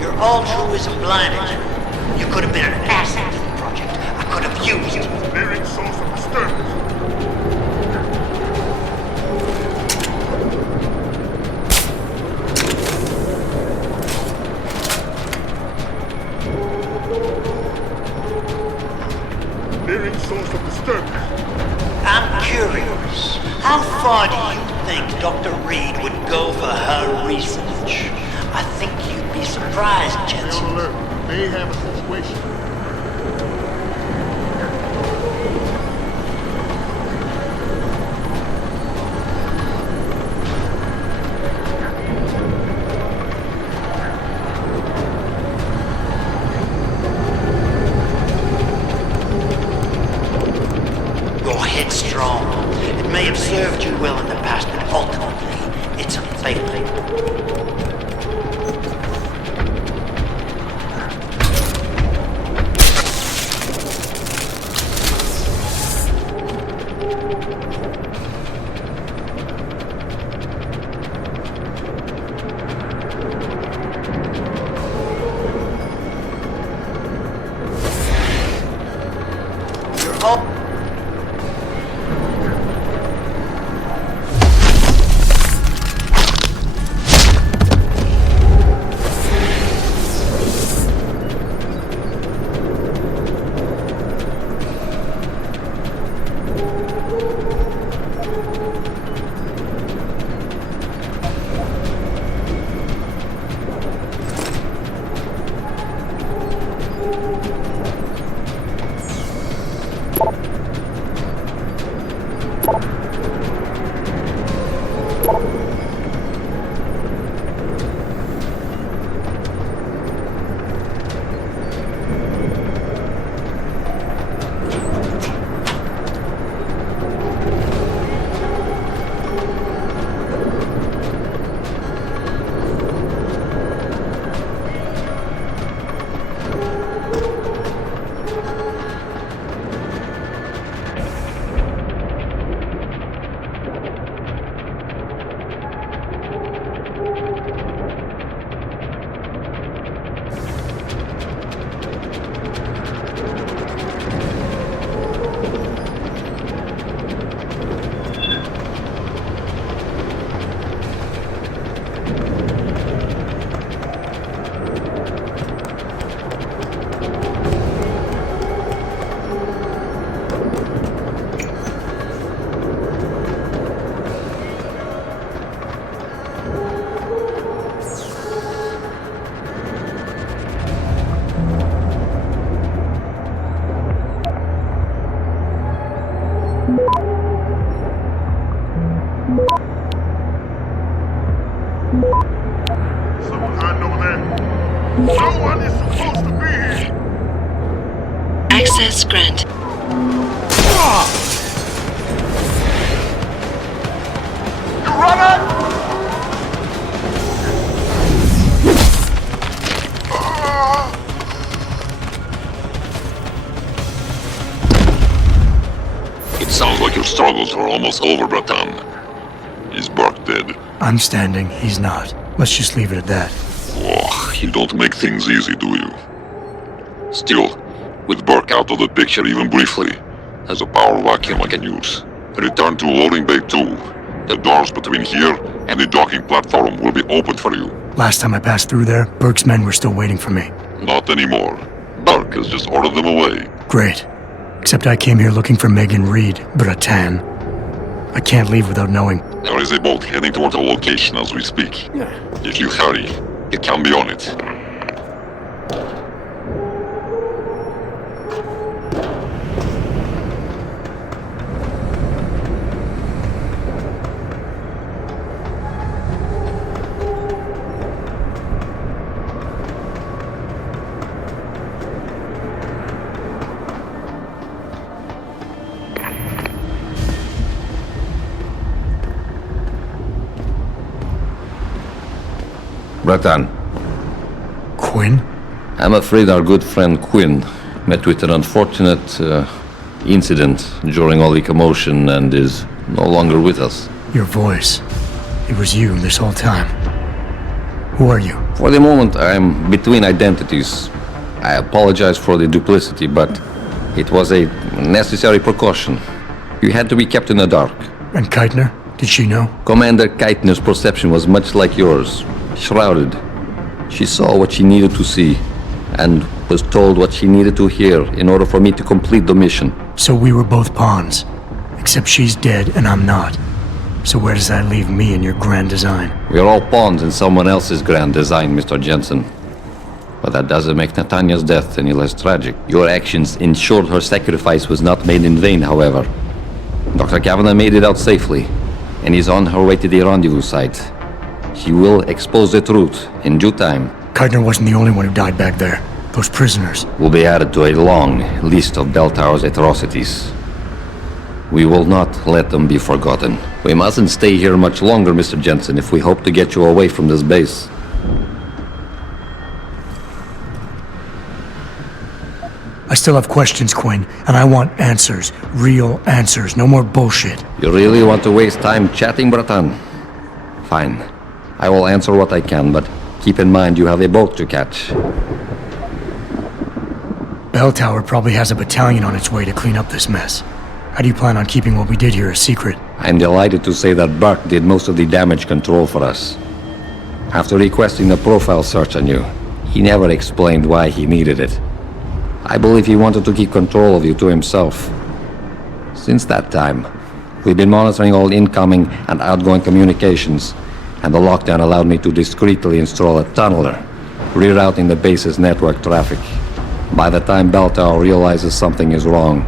Your altruism blinded you. You could have been an asset to the project. I could have used you. Clearing source of disturbance. Source of disturbance. I'm curious. How far do you think Dr. Reed would go for her research? I think you'd be surprised, Jensen. They have a situation. may have served you well in the past, but ultimately, it's a failing. Someone hiding over there. No one is supposed to be here. Access granted. You run it! It sounds like your struggles are almost over, Bratan. Is Burke dead? I'm standing, he's not. Let's just leave it at that. Oh, you don't make things easy, do you? Still, with Burke out of the picture even briefly, there's a power vacuum I can use. Return to loading bay 2. The doors between here and the docking platform will be open for you. Last time I passed through there, Burke's men were still waiting for me. Not anymore. Burke has just ordered them away. Great. Except I came here looking for Megan Reed, Bratan. I can't leave without knowing. There is a boat heading toward the location as we speak. If you hurry, you can be on it. Bratan. Quinn? I'm afraid our good friend Quinn met with an unfortunate incident during all the commotion and is no longer with us. Your voice. It was you this whole time. Who are you? For the moment, I'm between identities. I apologize for the duplicity, but it was a necessary precaution. You had to be kept in the dark. And Keitner? Did she know? Commander Keitner's perception was much like yours. Shrouded. She saw what she needed to see, and was told what she needed to hear in order for me to complete the mission. So we were both pawns. Except she's dead and I'm not. So where does that leave me in your grand design? We are all pawns in someone else's grand design, Mr. Jensen. But that doesn't make Netanya's death any less tragic. Your actions ensured her sacrifice was not made in vain, however. Dr. Kavanagh made it out safely, and is on her way to the rendezvous site. She will expose the truth in due time. Keitner wasn't the only one who died back there. Those prisoners will be added to a long list of Belltower's atrocities. We will not let them be forgotten. We mustn't stay here much longer, Mr. Jensen, if we hope to get you away from this base. I still have questions, Quinn, and I want answers. Real answers, no more bullshit. You really want to waste time chatting, Bratan? Fine. I will answer what I can, but keep in mind you have a boat to catch. Belltower probably has a battalion on its way to clean up this mess. How do you plan on keeping what we did here a secret? I'm delighted to say that Burke did most of the damage control for us. After requesting a profile search on you, he never explained why he needed it. I believe he wanted to keep control of you to himself. Since that time, we've been monitoring all incoming and outgoing communications, and the lockdown allowed me to discreetly install a tunneler, rerouting the base's network traffic. By the time Belltower realizes something is wrong,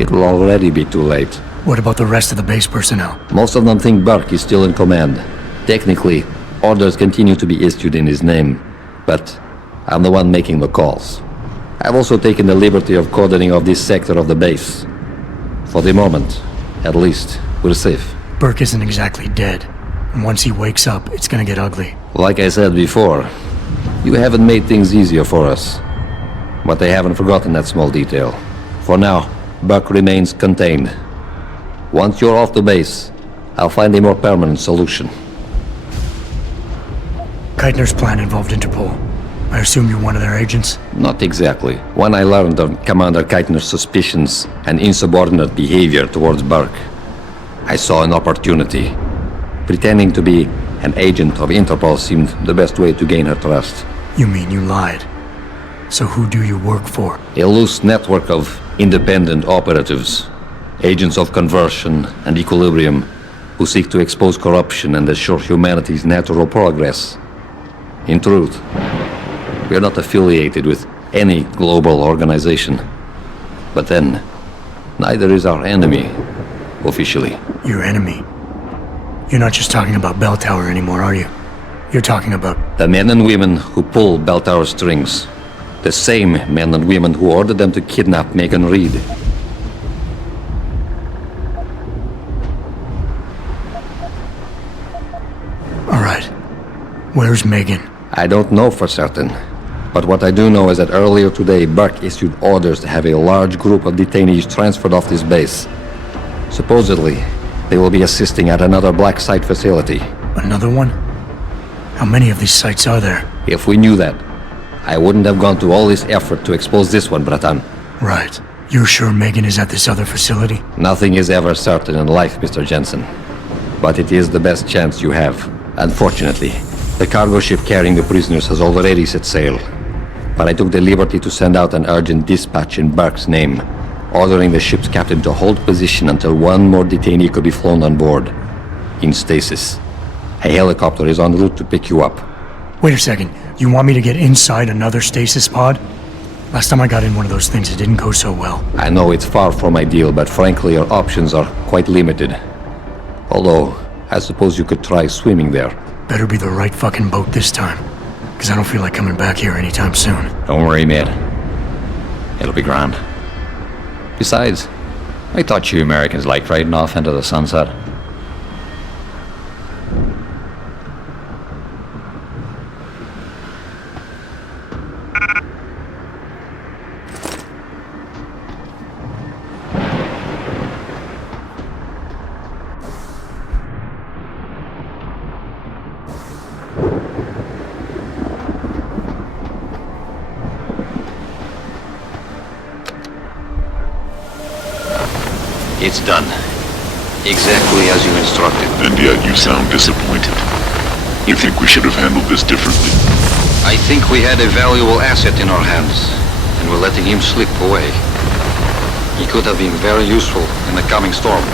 it will already be too late. What about the rest of the base personnel? Most of them think Burke is still in command. Technically, orders continue to be issued in his name, but I'm the one making the calls. I've also taken the liberty of coordinating of this sector of the base. For the moment, at least, we're safe. Burke isn't exactly dead, and once he wakes up, it's gonna get ugly. Like I said before, you haven't made things easier for us. But they haven't forgotten that small detail. For now, Burke remains contained. Once you're off the base, I'll find a more permanent solution. Keitner's plan involved Interpol. I assume you're one of their agents? Not exactly. When I learned of Commander Keitner's suspicions and insubordinate behavior towards Burke, I saw an opportunity. Pretending to be an agent of Interpol seemed the best way to gain her trust. You mean you lied? So who do you work for? A loose network of independent operatives, agents of conversion and equilibrium, who seek to expose corruption and assure humanity's natural progress. In truth, we are not affiliated with any global organization. But then, neither is our enemy, officially. Your enemy? You're not just talking about Belltower anymore, are you? You're talking about... the men and women who pull Belltower strings. The same men and women who ordered them to kidnap Megan Reed. All right. Where's Megan? I don't know for certain. But what I do know is that earlier today, Burke issued orders to have a large group of detainees transferred off this base. Supposedly, they will be assisting at another black site facility. Another one? How many of these sites are there? If we knew that, I wouldn't have gone to all this effort to expose this one, Bratan. Right. You're sure Megan is at this other facility? Nothing is ever certain in life, Mr. Jensen. But it is the best chance you have. Unfortunately, the cargo ship carrying the prisoners has already set sail. But I took the liberty to send out an urgent dispatch in Burke's name, ordering the ship's captain to hold position until one more detainee could be flown on board. In stasis. A helicopter is en route to pick you up. Wait a second. You want me to get inside another stasis pod? Last time I got in one of those things, it didn't go so well. I know it's far from ideal, but frankly, your options are quite limited. Although, I suppose you could try swimming there. Better be the right fucking boat this time. Because I don't feel like coming back here anytime soon. Don't worry, mate. It'll be grand. Besides, I thought you Americans liked riding off into the sunset. It's done. Exactly as you instructed. And yet you sound disappointed. You think we should have handled this differently? I think we had a valuable asset in our hands, and we're letting him slip away. He could have been very useful in the coming storm.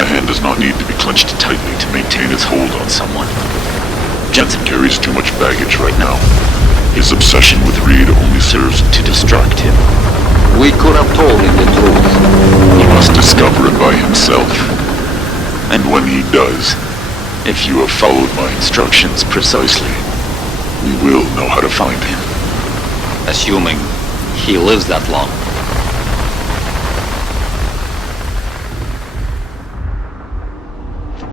A hand does not need to be clenched tightly to maintain its hold on someone. Jensen carries too much baggage right now. His obsession with Reed only serves to distract him. We could have told him the truth. He must discover it by himself. And when he does, if you have followed my instructions precisely, we will know how to find him. Assuming he lives that long.